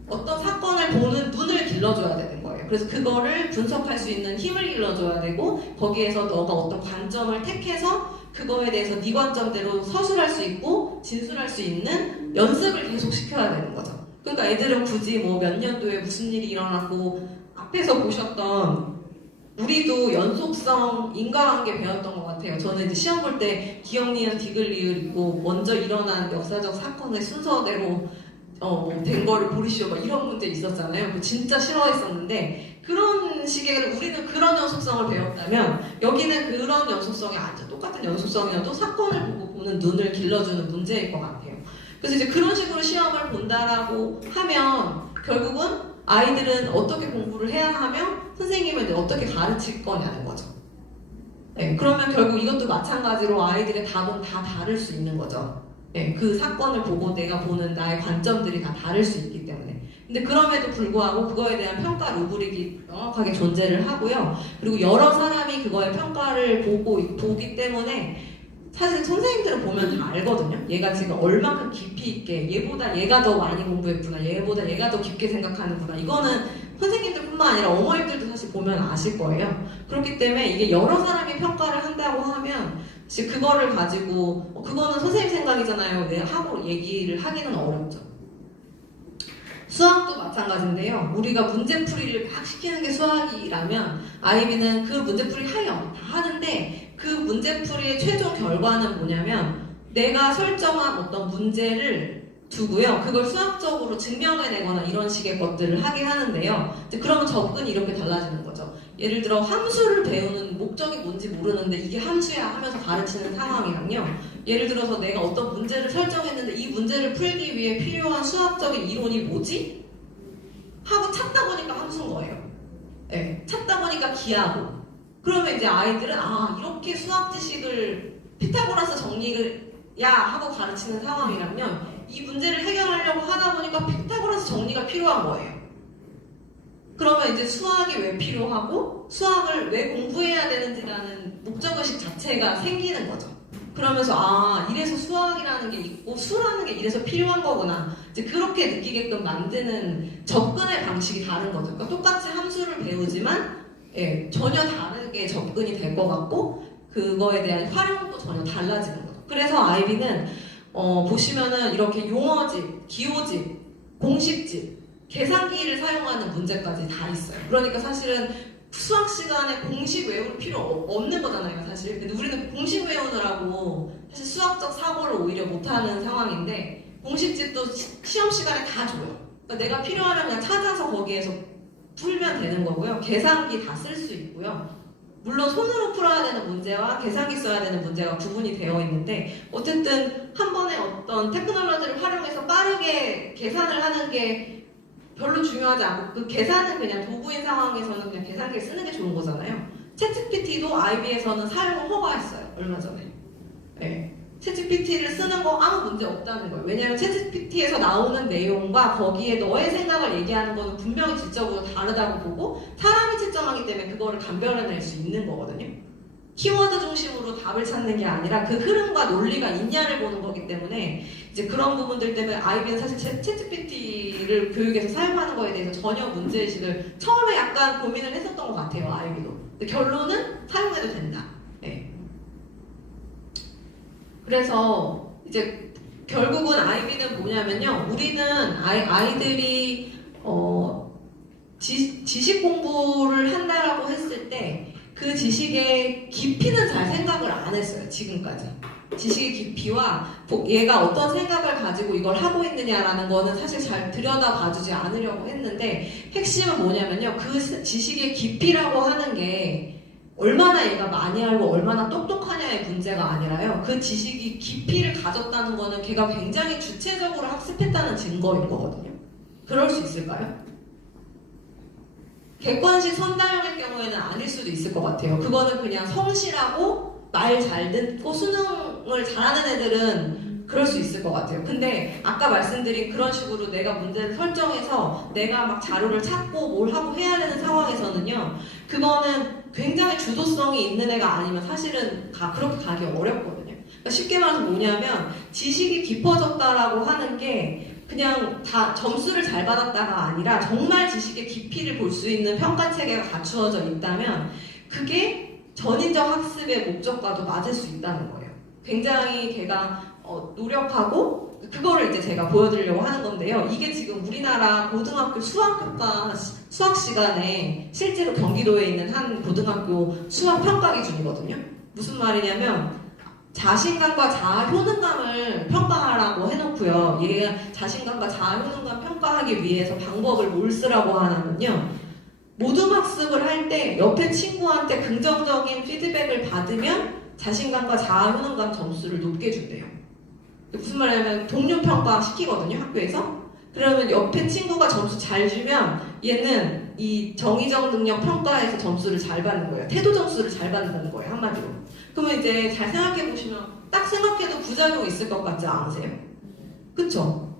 어떤 사건을 보는 눈을 길러줘야 되는 거예요. 그래서 그거를 분석할 수 있는 힘을 길러줘야 되고 거기에서 너가 어떤 관점을 택해서 그거에 대해서 네 관점대로 서술할 수 있고 진술할 수 있는 연습을 계속 시켜야 되는 거죠. 그러니까 애들은 굳이 뭐 몇 년도에 무슨 일이 일어났고 앞에서 보셨던 우리도 연속성 인과관계 배웠던 것 같아요. 저는 이제 시험 볼 때 기억, 니은, 디귿, 리을 있고 먼저 일어난 역사적 사건의 순서대로 된 거를 고르시오 막 이런 문제 있었잖아요. 그거 진짜 싫어했었는데 그런 식의 우리는 그런 연속성을 배웠다면 여기는 그런 연속성이 아니죠. 똑같은 연속성이어도 사건을 보고 보는 눈을 길러주는 문제일 것 같아요. 그래서 이제 그런 식으로 시험을 본다라고 하면 결국은 아이들은 어떻게 공부를 해야 하며 선생님은 이제 어떻게 가르칠 거냐는 거죠. 네, 그러면 결국 이것도 마찬가지로 아이들의 답은 다 다를 수 있는 거죠. 네, 그 사건을 보고 내가 보는 나의 관점들이 다 다를 수 있기 때문에. 근데 그럼에도 불구하고 그거에 대한 평가 루브릭이 명확하게 존재를 하고요. 그리고 여러 사람이 그거의 평가를 보기 때문에 사실 선생님들은 보면 다 알거든요. 얘가 지금 얼만큼 깊이 있게 얘보다 얘가 더 많이 공부했구나, 얘보다 얘가 더 깊게 생각하는구나. 이거는 선생님들뿐만 아니라 어머님들도 사실 보면 아실 거예요. 그렇기 때문에 이게 여러 사람이 평가를 한다고 하면 사실 그거를 가지고 그거는 선생님 생각이잖아요. 내 하고 얘기를 하기는 어렵죠. 수학도 마찬가지인데요. 우리가 문제풀이를 막 시키는 게 수학이라면 아이비는 그 문제풀이 해요. 다 하는데 그 문제풀이의 최종 결과는 뭐냐면 내가 설정한 어떤 문제를 두고요. 그걸 수학적으로 증명해내거나 이런 식의 것들을 하게 하는데요. 이제 그러면 접근이 이렇게 달라지는 거죠. 예를 들어 함수를 배우는 목적이 뭔지 모르는데 이게 함수야 하면서 가르치는 상황이랑요. 예를 들어서 내가 어떤 문제를 설정했는데 이 문제를 풀기 위해 필요한 수학적인 이론이 뭐지? 하고 찾다 보니까 함수인 거예요. 네, 찾다 보니까 기하고. 그러면 이제 아이들은 아 이렇게 수학 지식을 피타고라스 정리를 야 하고 가르치는 상황이라면 이 문제를 해결하려고 하다 보니까 피타고라스 정리가 필요한 거예요. 그러면 이제 수학이 왜 필요하고 수학을 왜 공부해야 되는지라는 목적의식 자체가 생기는 거죠. 그러면서 아 이래서 수학이라는 게 있고 수라는 게 이래서 필요한 거구나. 이제 그렇게 느끼게끔 만드는 접근의 방식이 다른 거죠. 그러니까 똑같이 함수를 배우지만 예, 전혀 다르게 접근이 될 것 같고 그거에 대한 활용도 전혀 달라지는 거죠. 그래서 아이비는 보시면은 이렇게 용어집, 기호집, 공식집, 계산기를 사용하는 문제까지 다 있어요. 그러니까 사실은 수학 시간에 공식 외울 필요 없는 거잖아요, 사실. 근데 우리는 공식 외우느라고 사실 수학적 사고를 오히려 못하는 상황인데 공식집도 시험 시간에 다 줘요. 그러니까 내가 필요하면 그냥 찾아서 거기에서 풀면 되는 거고요. 계산기 다 쓸 수 있고요. 물론 손으로 풀어야 되는 문제와 계산기 써야 되는 문제가 구분이 되어 있는데 어쨌든 한 번에 어떤 테크놀로지를 활용해서 빠르게 계산을 하는 게 별로 중요하지 않고 그 계산은 그냥 도구인 상황에서는 그냥 계산기를 쓰는 게 좋은 거잖아요. 챗GPT도 IB에서는 사용을 허가했어요. 얼마 전에. 네. 챗GPT를 쓰는 거 아무 문제 없다는 거예요. 왜냐하면 챗GPT에서 나오는 내용과 거기에 너의 생각을 얘기하는 거는 분명히 질적으로 다르다고 보고 사람이 채점하기 때문에 그거를 감별해낼 수 있는 거거든요. 키워드 중심으로 답을 찾는 게 아니라 그 흐름과 논리가 있냐를 보는 거기 때문에 이제 그런 부분들 때문에 아이비는 사실 챗GPT를 교육에서 사용하는 거에 대해서 전혀 문제의식을 처음에 약간 고민을 했었던 것 같아요. 아이비도. 근데 결론은 사용해도 된다. 네. 그래서 이제 결국은 아이비는 뭐냐면요. 우리는 아이들이 지식 공부를 한다라고 했을 때 그 지식의 깊이는 잘 생각을 안 했어요. 지금까지. 지식의 깊이와 얘가 어떤 생각을 가지고 이걸 하고 있느냐라는 거는 사실 잘 들여다봐주지 않으려고 했는데 핵심은 뭐냐면요. 그 지식의 깊이라고 하는 게 얼마나 얘가 많이 알고 얼마나 똑똑하냐의 문제가 아니라요. 그 지식이 깊이를 가졌다는 거는 걔가 굉장히 주체적으로 학습했다는 증거인 거거든요. 그럴 수 있을까요? 객관식 선다형일 경우에는 아닐 수도 있을 것 같아요. 그거는 그냥 성실하고 말 잘 듣고 수능을 잘하는 애들은 그럴 수 있을 것 같아요. 근데 아까 말씀드린 그런 식으로 내가 문제를 설정해서 내가 막 자료를 찾고 뭘 하고 해야 되는 상황에서는요. 그거는 굉장히 주도성이 있는 애가 아니면 사실은 그렇게 가기 어렵거든요. 그러니까 쉽게 말해서 뭐냐면 지식이 깊어졌다라고 하는 게 그냥 다 점수를 잘 받았다가 아니라 정말 지식의 깊이를 볼 수 있는 평가 체계가 갖추어져 있다면 그게 전인적 학습의 목적과도 맞을 수 있다는 거예요. 굉장히 걔가 노력하고 그거를 이제 제가 보여드리려고 하는 건데요. 이게 지금 우리나라 고등학교 수학평가 수학 시간에 실제로 경기도에 있는 한 고등학교 수학 평가 기준이거든요. 무슨 말이냐면 자신감과 자아 효능감을 평가하라고 해놓고요. 얘 자신감과 자아 효능감 평가하기 위해서 방법을 뭘 쓰라고 하냐면요. 모둠학습을 할 때 옆에 친구한테 긍정적인 피드백을 받으면 자신감과 자아 효능감 점수를 높게 준대요. 무슨 말이냐면 동료 평가 시키거든요. 학교에서. 그러면 옆에 친구가 점수 잘 주면 얘는 이 정의적 능력 평가에서 점수를 잘 받는 거예요. 태도 점수를 잘 받는다는 거예요. 한마디로. 그러면 이제 잘 생각해 보시면 딱 생각해도 부작용이 있을 것 같지 않으세요? 그쵸?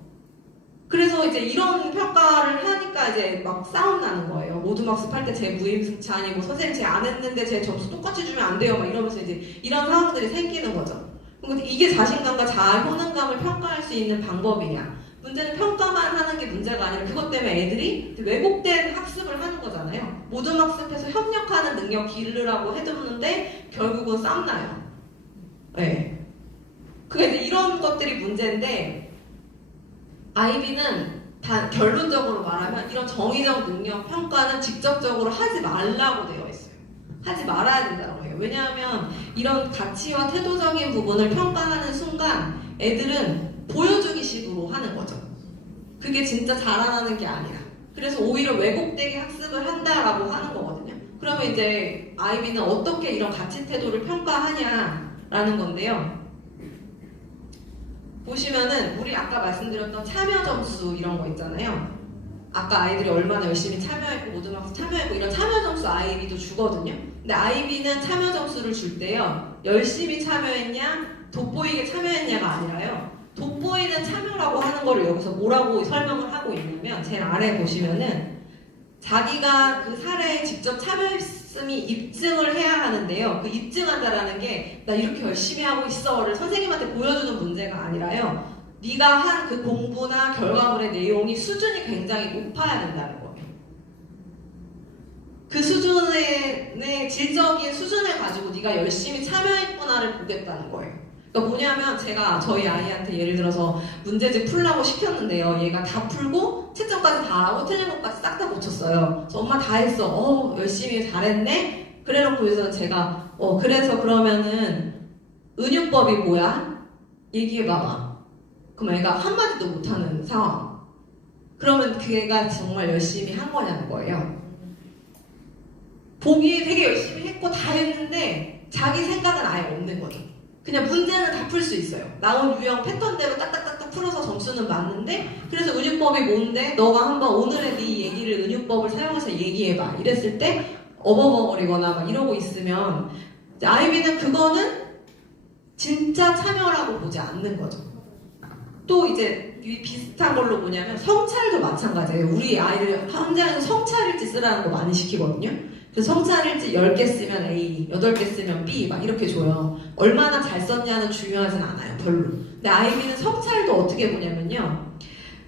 그래서 이제 이런 평가를 하니까 이제 막 싸움 나는 거예요. 모둠학습할 때 제 무임승차아니고 선생님 제 안 했는데 제 점수 똑같이 주면 안 돼요. 막 이러면서 이제 이런 상황들이 생기는 거죠. 그러니까 이게 자신감과 자아 효능감을 평가할 수 있는 방법이냐? 문제는 평가만 하는 게 문제가 아니라 그것 때문에 애들이 왜곡된 학습을 하는 거잖아요. 모둠학습해서 협력하는 능력 기르라고 해뒀는데 결국은 싸움나요. 네. 그러니까 이제 이런 것들이 문제인데 아이비는 결론적으로 말하면 이런 정의적 능력 평가는 직접적으로 하지 말라고 되어 있어요. 하지 말아야 된다고 해요. 왜냐하면 이런 가치와 태도적인 부분을 평가하는 순간 애들은 보여주기식으로 하는 거죠. 그게 진짜 자라나는 게 아니라. 그래서 오히려 왜곡되게 학습을 한다라고 하는 거거든요. 그러면 이제 아이비는 어떻게 이런 가치 태도를 평가하냐라는 건데요. 보시면은 우리 아까 말씀드렸던 참여 점수 이런 거 있잖아요. 아까 아이들이 얼마나 열심히 참여했고 모든 학습 참여했고 이런 참여 점수 아이비도 주거든요. 근데 아이비는 참여 점수를 줄 때요. 열심히 참여했냐, 돋보이게 참여했냐가 아니라요. 돋보이는 참여라고 하는 거를 여기서 뭐라고 설명을 하고 있냐면 제일 아래 보시면은 자기가 그 사례에 직접 참여했음이 입증을 해야 하는데요. 그 입증한다라는 게 나 이렇게 열심히 하고 있어를 선생님한테 보여주는 문제가 아니라요. 네가 한 그 공부나 결과물의 내용이 수준이 굉장히 높아야 된다는 거예요. 그 수준의 질적인 수준을 가지고 네가 열심히 참여했구나를 보겠다는 거예요. 그러니까 뭐냐면 제가 저희 아이한테 예를 들어서 문제집 풀라고 시켰는데요. 얘가 다 풀고 채점까지 다 하고 틀린 것까지 싹 다 고쳤어요. 그래서 엄마 다 했어. 열심히 잘했네. 그래놓고 해서 제가 그래서 그러면은 은유법이 뭐야? 얘기해봐봐. 그럼 애가 한마디도 못하는 상황. 그러면 그 애가 정말 열심히 한 거냐는 거예요. 보기 되게 열심히 했고 다 했는데 자기 생각은 아예 없는 거죠. 그냥 문제는 다 풀 수 있어요. 나온 유형 패턴대로 딱딱딱딱 풀어서 점수는 맞는데 그래서 은유법이 뭔데? 너가 한번 오늘의 네 얘기를 은유법을 사용해서 얘기해봐. 이랬을 때 어버버거리거나 막 이러고 있으면 아이비는 그거는 진짜 참여라고 보지 않는 거죠. 또 이제 비슷한 걸로 뭐냐면 성찰도 마찬가지예요. 우리 아이들 현장에서 성찰일지 쓰라는 거 많이 시키거든요. 그래서 성찰일지 10개 쓰면 A, 8개 쓰면 B 막 이렇게 줘요. 얼마나 잘 썼냐는 중요하진 않아요. 별로. 근데 아이비는 성찰도 어떻게 보냐면요.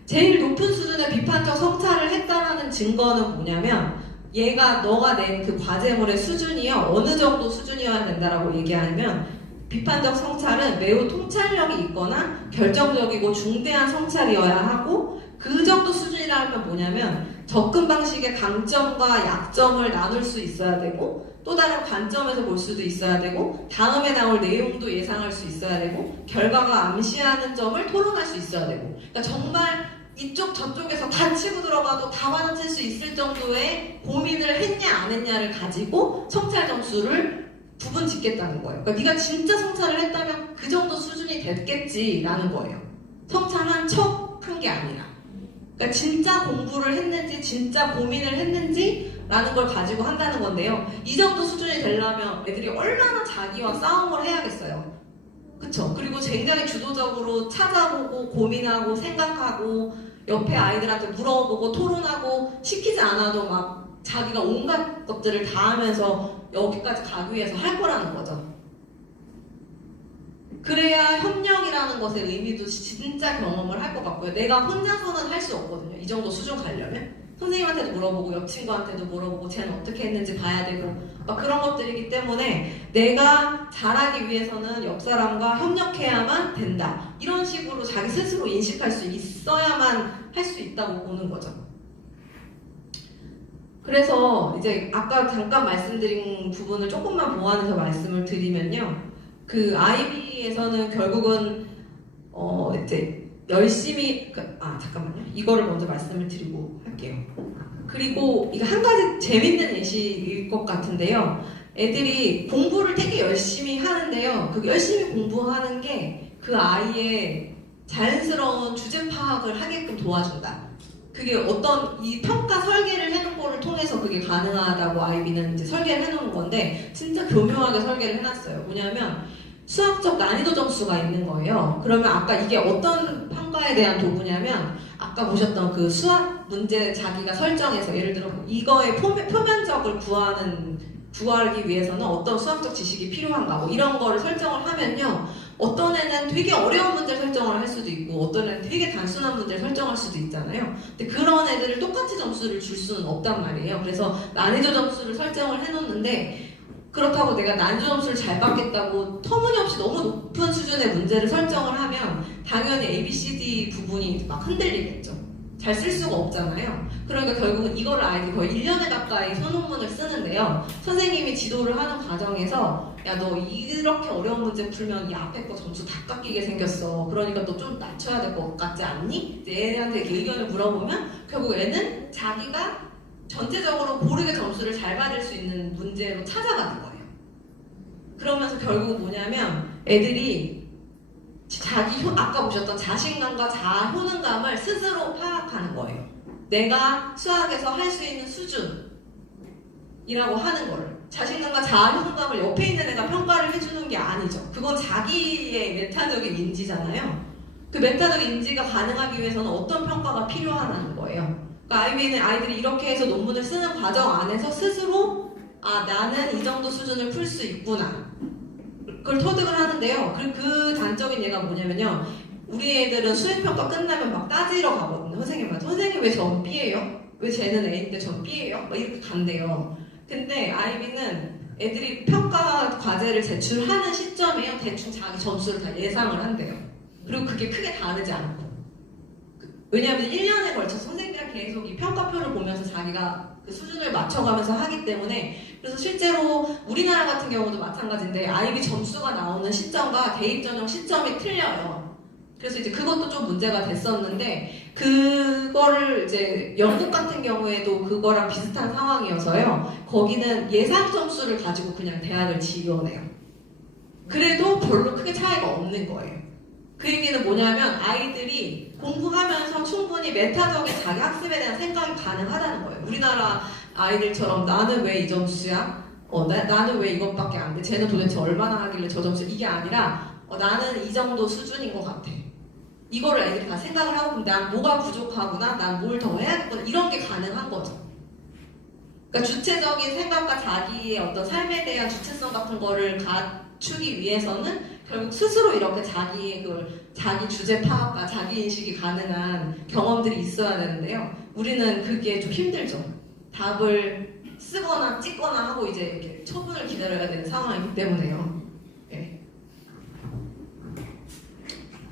제일 높은 수준의 비판적 성찰을 했다라는 증거는 뭐냐면 얘가 너가 낸 그 과제물의 수준이요. 어느 정도 수준이어야 된다라고 얘기하면 비판적 성찰은 매우 통찰력이 있거나 결정적이고 중대한 성찰이어야 하고 그 정도 수준이라면 뭐냐면 접근 방식의 강점과 약점을 나눌 수 있어야 되고 또 다른 관점에서 볼 수도 있어야 되고 다음에 나올 내용도 예상할 수 있어야 되고 결과가 암시하는 점을 토론할 수 있어야 되고 그러니까 정말 이쪽 저쪽에서 다 치고 들어가도 다 받아칠 수 있을 정도의 고민을 했냐 안 했냐를 가지고 성찰 점수를 부분 짓겠다는 거예요. 그러니까 네가 진짜 성찰을 했다면 그 정도 수준이 됐겠지라는 거예요. 성찰한 척 한 게 아니라. 그러니까 진짜 공부를 했는지 진짜 고민을 했는지라는 걸 가지고 한다는 건데요. 이 정도 수준이 되려면 애들이 얼마나 자기와 싸움을 해야겠어요. 그쵸? 그리고 굉장히 주도적으로 찾아보고 고민하고 생각하고 옆에 아이들한테 물어보고 토론하고 시키지 않아도 막 자기가 온갖 것들을 다 하면서 여기까지 가기 위해서 할 거라는 거죠. 그래야 협력이라는 것의 의미도 진짜 경험을 할 것 같고요. 내가 혼자서는 할 수 없거든요. 이 정도 수준 가려면. 선생님한테도 물어보고 옆 친구한테도 물어보고 쟤는 어떻게 했는지 봐야 되고 막 그런 것들이기 때문에 내가 잘하기 위해서는 옆 사람과 협력해야만 된다. 이런 식으로 자기 스스로 인식할 수 있어야만 할 수 있다고 보는 거죠. 그래서 이제 아까 잠깐 말씀드린 부분을 조금만 보완해서 말씀을 드리면요. 그 아이비에서는 결국은 이제 열심히 잠깐만요. 이거를 먼저 말씀을 드리고 할게요. 그리고 이거 한 가지 재밌는 예시일 것 같은데요. 애들이 공부를 되게 열심히 하는데요. 그 열심히 공부하는 게 그 아이의 자연스러운 주제 파악을 하게끔 도와준다. 그게 어떤 이 평가 설계를 해놓은 거를 통해서 그게 가능하다고 아이비는 이제 설계를 해놓은 건데 진짜 교묘하게 설계를 해놨어요. 뭐냐면 수학적 난이도 점수가 있는 거예요. 그러면 아까 이게 어떤 평가에 대한 도구냐면 아까 보셨던 그 수학 문제 자기가 설정해서 예를 들어 이거의 표면적을 구하기 위해서는 어떤 수학적 지식이 필요한가 뭐 이런 거를 설정을 하면요. 어떤 애는 되게 어려운 문제를 설정을 할 수도 있고 어떤 애는 되게 단순한 문제를 설정할 수도 있잖아요. 근데 그런 애들을 똑같이 점수를 줄 수는 없단 말이에요. 그래서 난이도 점수를 설정을 해놓는데 그렇다고 내가 난이도 점수를 잘 받겠다고 터무니없이 너무 높은 수준의 문제를 설정을 하면 당연히 A, B, C, D 부분이 막 흔들리겠죠. 잘 쓸 수가 없잖아요. 그러니까 결국은 이거를 아이들이 거의 1년에 가까이 소논문을 쓰는데요. 선생님이 지도를 하는 과정에서 야, 너 이렇게 어려운 문제 풀면 이 앞에 거 점수 다 깎이게 생겼어. 그러니까 너 좀 낮춰야 될 것 같지 않니? 이제 애한테 이렇게 의견을 물어보면 결국 애는 자기가 전체적으로 고르게 점수를 잘 받을 수 있는 문제로 찾아가는 거예요. 그러면서 결국은 뭐냐면 애들이 아까 보셨던 자신감과 자아 효능감을 스스로 파악하는 거예요. 내가 수학에서 할 수 있는 수준이라고 하는 거를. 자신감과 자아 효능감을 옆에 있는 애가 평가를 해주는 게 아니죠. 그건 자기의 메타적인 인지잖아요. 그 메타적인 인지가 가능하기 위해서는 어떤 평가가 필요하다는 거예요. 그러니까 아이들이 이렇게 해서 논문을 쓰는 과정 안에서 스스로 나는 이 정도 수준을 풀 수 있구나. 그걸 터득을 하는데요. 그리고 그 단적인 예가 뭐냐면요. 우리 애들은 수행평가 끝나면 막 따지러 가거든요. 선생님한테. 선생님 왜 전 B예요? 왜 쟤는 A인데 전 B예요? 막 이렇게 간대요. 근데 아이비는 애들이 평가 과제를 제출하는 시점에요. 대충 자기 점수를 다 예상을 한대요. 그리고 그게 크게 다르지 않고. 왜냐하면 1년에 걸쳐 선생님이랑 계속 이 평가표를 보면서 자기가 그 수준을 맞춰가면서 하기 때문에 그래서 실제로 우리나라 같은 경우도 마찬가지인데 아이비 점수가 나오는 시점과 대입 전형 시점이 틀려요. 그래서 이제 그것도 좀 문제가 됐었는데 그거를 이제 영국 같은 경우에도 그거랑 비슷한 상황이어서요. 거기는 예상 점수를 가지고 그냥 대학을 지원해요. 그래도 별로 크게 차이가 없는 거예요. 그 얘기는 뭐냐면 아이들이 공부하면서 충분히 메타적인 자기 학습에 대한 생각이 가능하다는 거예요. 우리나라 아이들처럼 나는 왜 이 점수야? 나는 왜 이것밖에 안 돼? 쟤는 도대체 얼마나 하길래 저 점수? 이게 아니라 나는 이 정도 수준인 것 같아. 이거를 애들이 다 생각을 하고 난 뭐가 부족하구나, 난 뭘 더 해야겠구나 이런 게 가능한 거죠. 그러니까 주체적인 생각과 자기의 어떤 삶에 대한 주체성 같은 거를 갖추기 위해서는 결국 스스로 이렇게 자기 주제 파악과 자기 인식이 가능한 경험들이 있어야 되는데요. 우리는 그게 좀 힘들죠. 답을 쓰거나 찍거나 하고 이제 이렇게 처분을 기다려야 되는 상황이기 때문에요. 네.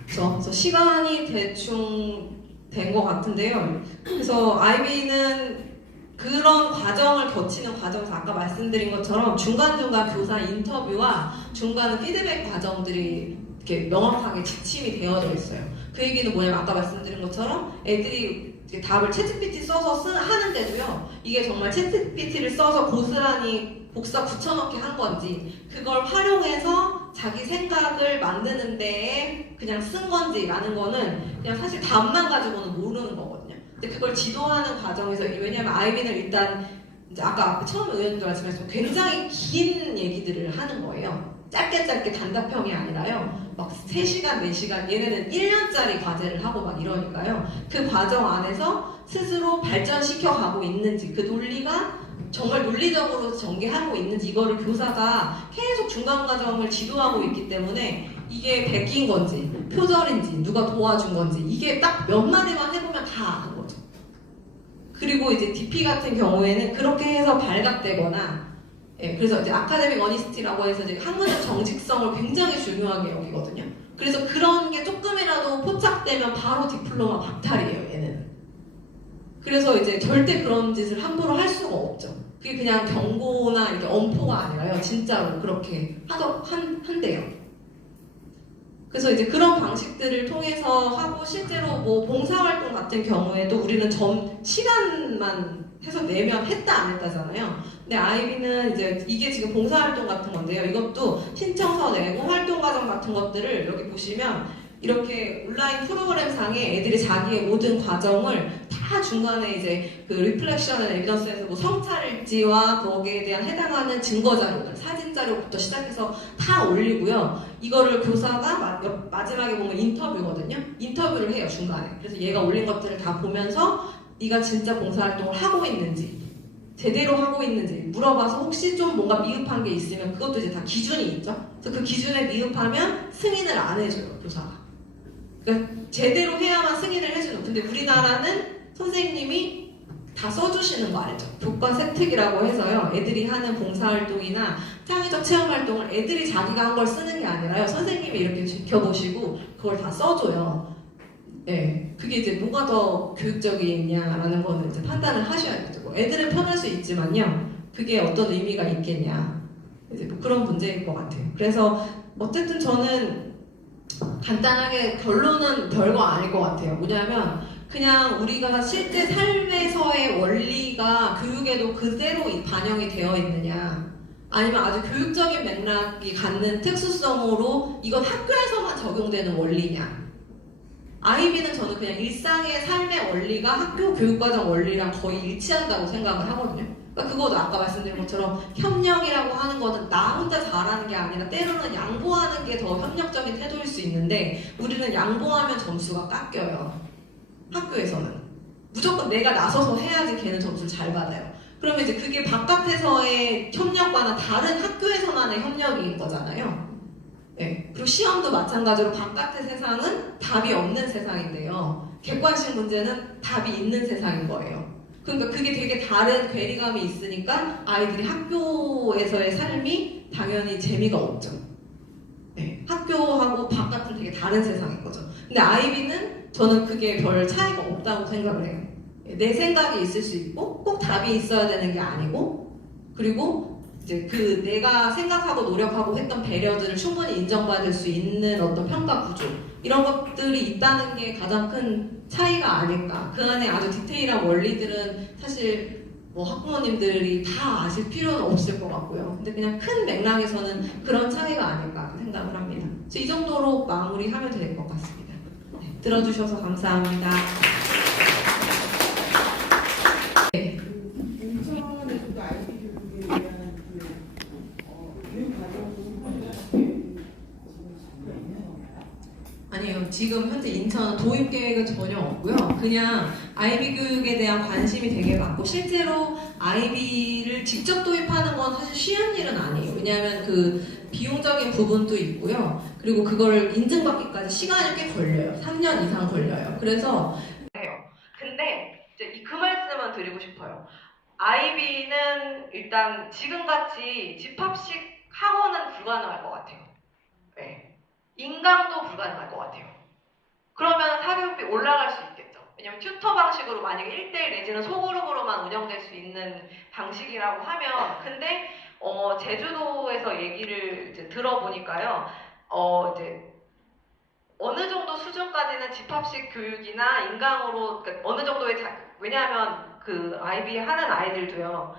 그래서 시간이 대충 된 것 같은데요. 그래서 아이비는 그런 과정을 거치는 과정에서 아까 말씀드린 것처럼 중간중간 교사 인터뷰와 중간 피드백 과정들이 이렇게 명확하게 지침이 되어져 있어요. 그 얘기는 뭐냐면 아까 말씀드린 것처럼 애들이 답을 챗GPT 써서 하는데도요. 이게 정말 챗GPT를 써서 고스란히 복사 붙여넣기 한 건지 그걸 활용해서 자기 생각을 만드는 데에 그냥 쓴 건지라는 거는 그냥 사실 답만 가지고는 모르는 거거든요. 근데 그걸 지도하는 과정에서 왜냐하면 아이비는 일단 이제 아까 처음에 의원님도 말씀하셨지만 굉장히 긴 얘기들을 하는 거예요. 짧게 단답형이 아니라요. 막 3시간, 4시간 얘네는 1년짜리 과제를 하고 막 이러니까요. 그 과정 안에서 스스로 발전시켜 가고 있는지 그 논리가 정말 논리적으로 전개하고 있는지 이거를 교사가 계속 중간 과정을 지도하고 있기 때문에 이게 베낀 건지 표절인지 누가 도와준 건지 이게 딱 몇 마디만 해보면 다 아는 거죠. 그리고 이제 DP 같은 경우에는 그렇게 해서 발각되거나 그래서 이제 아카데믹 어니스티라고 해서 이제 학문적 정직성을 굉장히 중요하게 여기거든요. 그래서 그런 게 조금이라도 포착되면 바로 디플로마 박탈이에요, 얘는. 그래서 이제 절대 그런 짓을 함부로 할 수가 없죠. 그게 그냥 경고나 이렇게 엄포가 아니라요, 진짜로 그렇게 한대요. 그래서 이제 그런 방식들을 통해서 하고 실제로 뭐 봉사활동 같은 경우에도 우리는 시간만 해서 내면 했다 안 했다잖아요. 근데 아이비는 이제 이게 지금 봉사활동 같은 건데요. 이것도 신청서 내고 활동과정 같은 것들을 여기 보시면 이렇게 온라인 프로그램 상에 애들이 자기의 모든 과정을 다 중간에 이제 그 리플렉션 앤 에비던스에서 뭐 성찰일지와 거기에 대한 해당하는 증거 자료들, 사진 자료부터 시작해서 다 올리고요. 이거를 교사가 마지막에 보면 인터뷰거든요. 인터뷰를 해요, 중간에. 그래서 얘가 올린 것들을 다 보면서 네가 진짜 봉사활동을 하고 있는지 제대로 하고 있는지 물어봐서 혹시 좀 뭔가 미흡한 게 있으면 그것도 이제 다 기준이 있죠. 그래서 그 기준에 미흡하면 승인을 안 해줘요, 교사가. 그러니까 제대로 해야만 승인을 해주는. 근데 우리나라는 선생님이 다 써주시는 거 알죠? 교과 세특이라고 해서요. 애들이 하는 봉사활동이나 창의적 체험활동을 애들이 자기가 한 걸 쓰는 게 아니라요. 선생님이 이렇게 지켜보시고 그걸 다 써줘요. 네, 그게 이제 뭐가 더 교육적이냐라는 거는 이제 판단을 하셔야겠죠. 뭐 애들은 편할 수 있지만요, 그게 어떤 의미가 있겠냐, 이제 뭐 그런 문제일 것 같아요. 그래서 어쨌든 저는 간단하게 결론은 별거 아닐 것 같아요. 뭐냐면 그냥 우리가 실제 삶에서의 원리가 교육에도 그대로 반영이 되어 있느냐, 아니면 아주 교육적인 맥락이 갖는 특수성으로 이건 학교에서만 적용되는 원리냐. 아이비는 저는 그냥 일상의 삶의 원리가 학교 교육과정 원리랑 거의 일치한다고 생각을 하거든요. 그러니까 그거도 아까 말씀드린 것처럼 협력이라고 하는 거는 나 혼자 잘하는 게 아니라 때로는 양보하는 게 더 협력적인 태도일 수 있는데, 우리는 양보하면 점수가 깎여요. 학교에서는 무조건 내가 나서서 해야지 걔는 점수를 잘 받아요. 그러면 이제 그게 바깥에서의 협력과는 다른 학교에서만의 협력인 거잖아요. 네. 그리고 시험도 마찬가지로 바깥의 세상은 답이 없는 세상인데요, 객관식 문제는 답이 있는 세상인 거예요. 그러니까 그게 되게 다른 괴리감이 있으니까 아이들이 학교에서의 삶이 당연히 재미가 없죠. 네. 학교하고 바깥은 되게 다른 세상인 거죠. 근데 아이비는 저는 그게 별 차이가 없다고 생각을 해요. 내 생각이 있을 수 있고 꼭 답이 있어야 되는 게 아니고, 그리고 이제 그 내가 생각하고 노력하고 했던 배려들을 충분히 인정받을 수 있는 어떤 평가 구조, 이런 것들이 있다는 게 가장 큰 차이가 아닐까. 그 안에 아주 디테일한 원리들은 사실 뭐 학부모님들이 다 아실 필요는 없을 것 같고요. 근데 그냥 큰 맥락에서는 그런 차이가 아닐까 생각을 합니다. 그래서 이 정도로 마무리하면 될 것 같습니다. 네, 들어주셔서 감사합니다. 네. 인천에서도 아이비 교육에 대한 교육 과정도 지금 있는 건가요? 아니요, 지금 현재 인천 도입 계획은 전혀 없고요. 그냥 아이비 교육에 대한 관심이 되게 많고, 실제로 아이비를 직접 도입하는 건 사실 쉬운 일은 아니에요. 왜냐하면 그 비용적인 부분도 있고요. 그리고 그걸 인증받기까지 시간이 꽤 걸려요. 3년 이상 걸려요. 그래서 해요. 근데 이제 그 말씀은 드리고 싶어요. 아이비는 일단 지금같이 집합식 학원은 불가능할 것 같아요. 네. 인강도 불가능할 것 같아요. 그러면 사교육비 올라갈 수 있겠죠. 왜냐면 튜터 방식으로 만약에 1대1 내지는 소그룹으로만 운영될 수 있는 방식이라고 하면, 근데 제주도에서 얘기를 이제 들어보니까요, 이제 어느 정도 수준까지는 집합식 교육이나 인강으로, 그러니까 어느 정도의 왜냐하면 그 아이비 하는 아이들도요,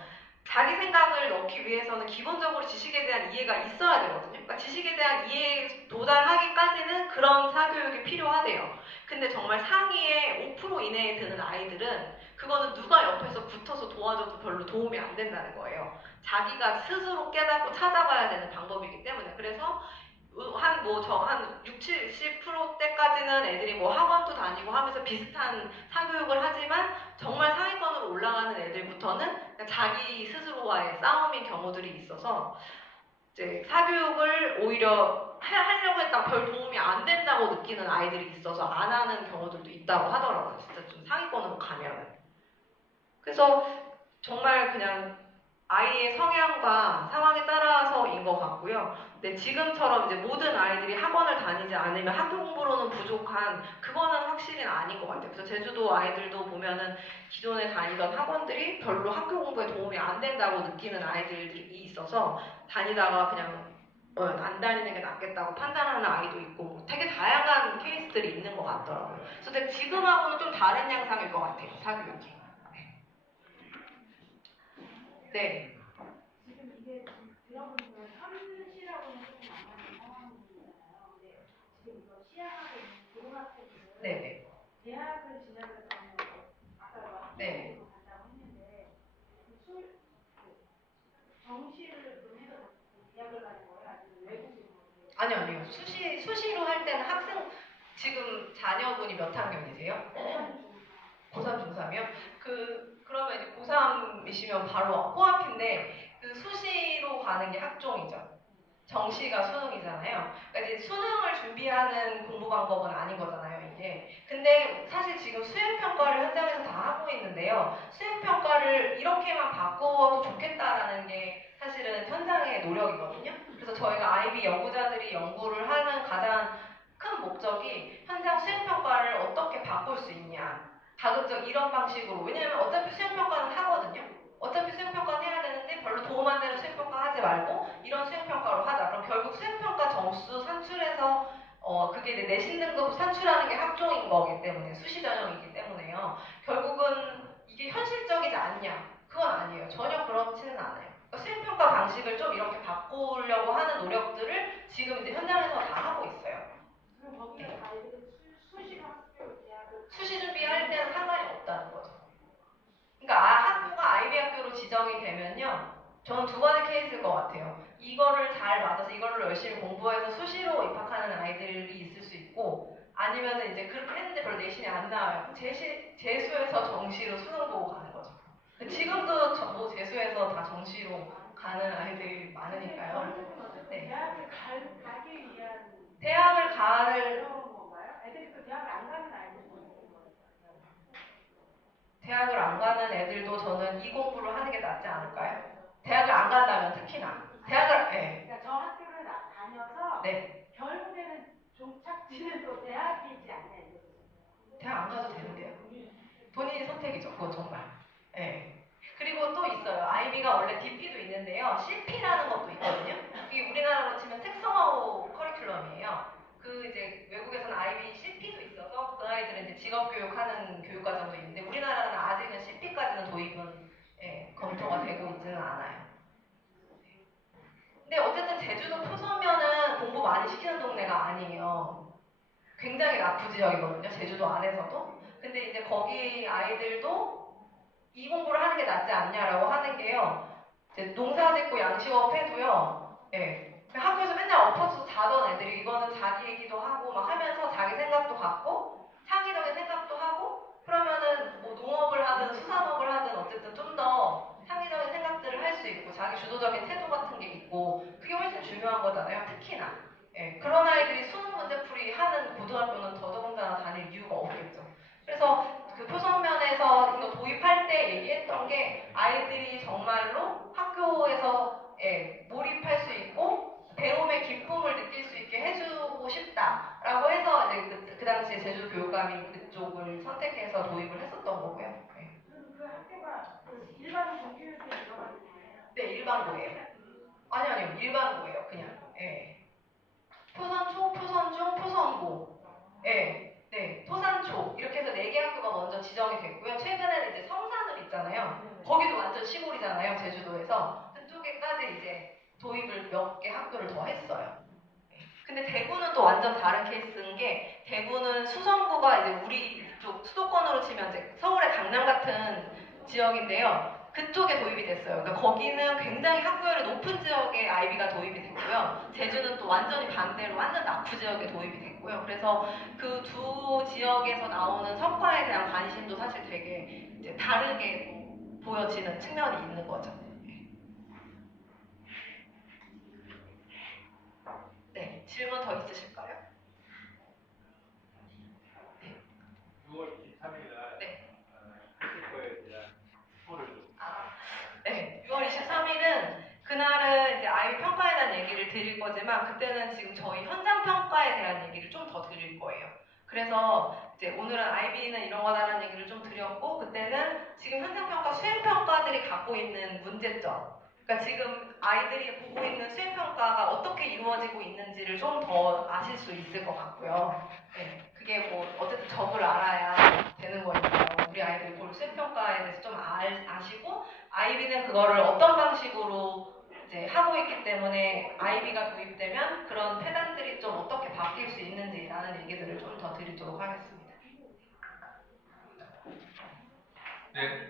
자기 생각을 넣기 위해서는 기본적으로 지식에 대한 이해가 있어야 되거든요. 그러니까 지식에 대한 이해에 도달하기까지는 그런 사교육이 필요하대요. 근데 정말 상위에 5% 이내에 드는 아이들은 그거는 누가 옆에서 붙어서 도와줘도 별로 도움이 안 된다는 거예요. 자기가 스스로 깨닫고 찾아가야 되는 방법이기 때문에. 그래서 한 60, 70%대까지는 애들이 뭐 학원도 다니고 하면서 비슷한 사교육을 하지만, 정말 상위권으로 올라가는 애들부터는 자기 스스로와의 싸움인 경우들이 있어서 이제 사교육을 오히려 하려고 했다가 별 도움이 안 된다고 느끼는 아이들이 있어서 안 하는 경우들도 있다고 하더라고요. 진짜 좀 상위권으로 가면은. 그래서 정말 그냥 아이의 성향과 상황에 따라서인 것 같고요. 근데 지금처럼 이제 모든 아이들이 학원을 다니지 않으면 학교 공부로는 부족한, 그거는 확실히는 아닌 것 같아요. 그래서 제주도 아이들도 보면은 기존에 다니던 학원들이 별로 학교 공부에 도움이 안 된다고 느끼는 아이들이 있어서 다니다가 그냥 안 다니는 게 낫겠다고 판단하는 아이도 있고, 되게 다양한 케이스들이 있는 것 같더라고요. 그래서 근데 지금하고는 좀 다른 양상일 것 같아요, 사교육이. 네. 지금 이게 들어보니까 현실하고는 조금 안 맞는 상황이잖아요. 근데 지금 이거 시행하고 있는 고등학생들은 네네. 대학을 진학을 하면 아까 네. 학교로 간다고 했는데 정시를 보내서 대학을 가는 거예요? 아니면 외국으로? 아니요. 수시로 할 때는 학생, 지금 자녀분이 몇 학년이세요? 고3, 중3이요? 그러면 이제 고3이시면 바로 코앞인데, 그 수시로 가는 게 학종이죠. 정시가 수능이잖아요. 그러니까 이제 수능을 준비하는 공부 방법은 아닌 거잖아요, 이게. 근데 사실 지금 수행평가를 현장에서 다 하고 있는데요. 수행평가를 이렇게만 바꿔도 좋겠다라는 게 사실은 현장의 노력이거든요. 그래서 저희가 아이비 연구자들이 연구를 하는 가장 큰 목적이 현장 수행평가를 어떻게 바꿀 수 있냐. 가급적 이런 방식으로. 왜냐하면 어차피 수행평가는 하거든요. 어차피 수행평가는 해야 되는데 별로 도움 안 되는 수행평가 하지 말고 이런 수행평가로 하자. 그럼 결국 수행평가 점수 산출해서 그게 이제 내신 등급 산출하는 게 학종인 거기 때문에 수시 전형이기 때문에요. 결국은 이게 현실적이지 않냐? 그건 아니에요. 전혀 그렇지는 않아요. 그러니까 수행평가 방식을 좀 이렇게 바꾸려고 하는 노력들을 지금 이제 현장에서 다 하고 있어요. 그럼 거기에 아이들은 수시학교 대학을 수시 준비할 때는 상관이 없다는 거죠. 그러니까 학교가 아이비 학교로 지정이 되면요. 저는 두 가지 케이스일 것 같아요. 이거를 잘 맞아서 이거를 열심히 공부해서 수시로 입학하는 아이들이 있을 수 있고 아니면 이제 그렇게 했는데 별로 내신이 안 나와요. 재수에서 정시로 수능 보고 가는 거죠. 지금도 전부 재수해서 다 정시로 가는 아이들이 많으니까요. 네. 대학을 가기 위한 대학을 갈 그런 건가요? 애들이 또 대학을 안 가는 아이들도 있는 거예요. 대학을 안 가는 애들도 저는 이 공부를 하는 게 낫지 않을까요? 대학을 안 간다면 특히나 대학을 그러니까 저 학교를 다녀서 네. 결국에는 종착지는 또 대학이지 않나요? 대학 안 가도 되는데요. 본인이 선택이죠. 그건 정말. 네. 그리고 또 있어요. IB가 원래 DP도 있는데요. CP라는 것도 있거든요. 이게 우리나라로 치면 특성화고 커리큘럼이에요. 그 이제 외국에서는 IB CP도 있어서 그 아이들은 이제 직업교육하는 교육과정도 있는데 우리나라는 아직은 CP까지는 도입은 검토가 되고 있지는 않아요. 근데 어쨌든 제주도 표서면은 공부 많이 시키는 동네가 아니에요. 굉장히 낙후 지역이거든요. 제주도 안에서도. 근데 이제 거기 아이들도 이 공부를 하는 게 낫지 않냐라고 하는 게요. 이제 농사 짓고 양식업 해도요. 예. 학교에서 맨날 엎어서 자던 애들이 이거는 자기 얘기도 하고 막 하면서 자기 생각도 갖고 창의적인 생각도 하고 그러면은 뭐 농업을 하든 수산업을 하든 어쨌든 좀 더 창의적인 생각들을 할 수 있고 자기 주도적인 태도 같은 게 있고 그게 훨씬 중요한 거잖아요. 특히나. 예. 그런 아이들이 수능 문제풀이 하는 고등학교는 더더군다나 다닐 이유가 없겠죠. 그래서 그 표선면에서 이거 도입할 때 얘기했던 게 아이들이 정말로 학교에서 몰입할 수 있고 배움의 기쁨을 느낄 수 있게 해주고 싶다라고 해서 이제 그 당시에 제주교육감이 그쪽을 선택해서 도입을 했었던 거고요. 네. 그 학교가 그 일반 공교육에 들어가는 거예요? 네, 일반고예요. 아니요, 일반고예요, 그냥. 예. 표선초, 표선중, 표선고. 네, 토산초 이렇게 해서 4개 학교가 먼저 지정이 됐고요. 최근에는 이제 성산을 있잖아요. 거기도 완전 시골이잖아요. 제주도에서 그쪽에까지 이제 도입을 몇 개 학교를 더 했어요. 근데 대구는 또 완전 다른 케이스인 게 대구는 수성구가 이제 우리 쪽 수도권으로 치면 이제 서울의 강남 같은 지역인데요. 그쪽에 도입이 됐어요. 그러니까 거기는 굉장히 학구열이 높은 지역에 아이비가 도입이 됐고요. 제주는 또 완전히 반대로 완전 낙후 지역에 도입이 됐고요. 그래서 그 두 지역에서 나오는 성과에 대한 관심도 사실 되게 이제 다르게 또 보여지는 측면이 있는 거죠. 네, 질문 더 있으실까요? 6월 23일 날 네. 하실 거에 대한 표를 좀. 네, 6월 23일은 그날은 이제 아이비 평가에 대한 얘기를 드릴 거지만 그때는 지금 저희 현장 평가에 대한 얘기를 좀 더 드릴 거예요. 그래서 이제 오늘은 아이비는 이런 거다라는 얘기를 좀 드렸고 그때는 지금 현장 평가, 수행 평가들이 갖고 있는 문제점. 그러니까 지금 아이들이 보고 있는 수행 평가가 어떻게 이루어지고 있는지를 좀 더 아실 수 있을 것 같고요. 네, 그게 뭐 어쨌든 적을 알아야 되는 거니까요. 우리 아이들이 볼 수행 평가에 대해서 좀 아시고 아이비는 그거를 어떤 방식으로 이제 하고 있기 때문에 아이비가 도입되면 그런 패단들이 좀 어떻게 바뀔 수 있는지라는 얘기들을 좀 더 드리도록 하겠습니다. 네.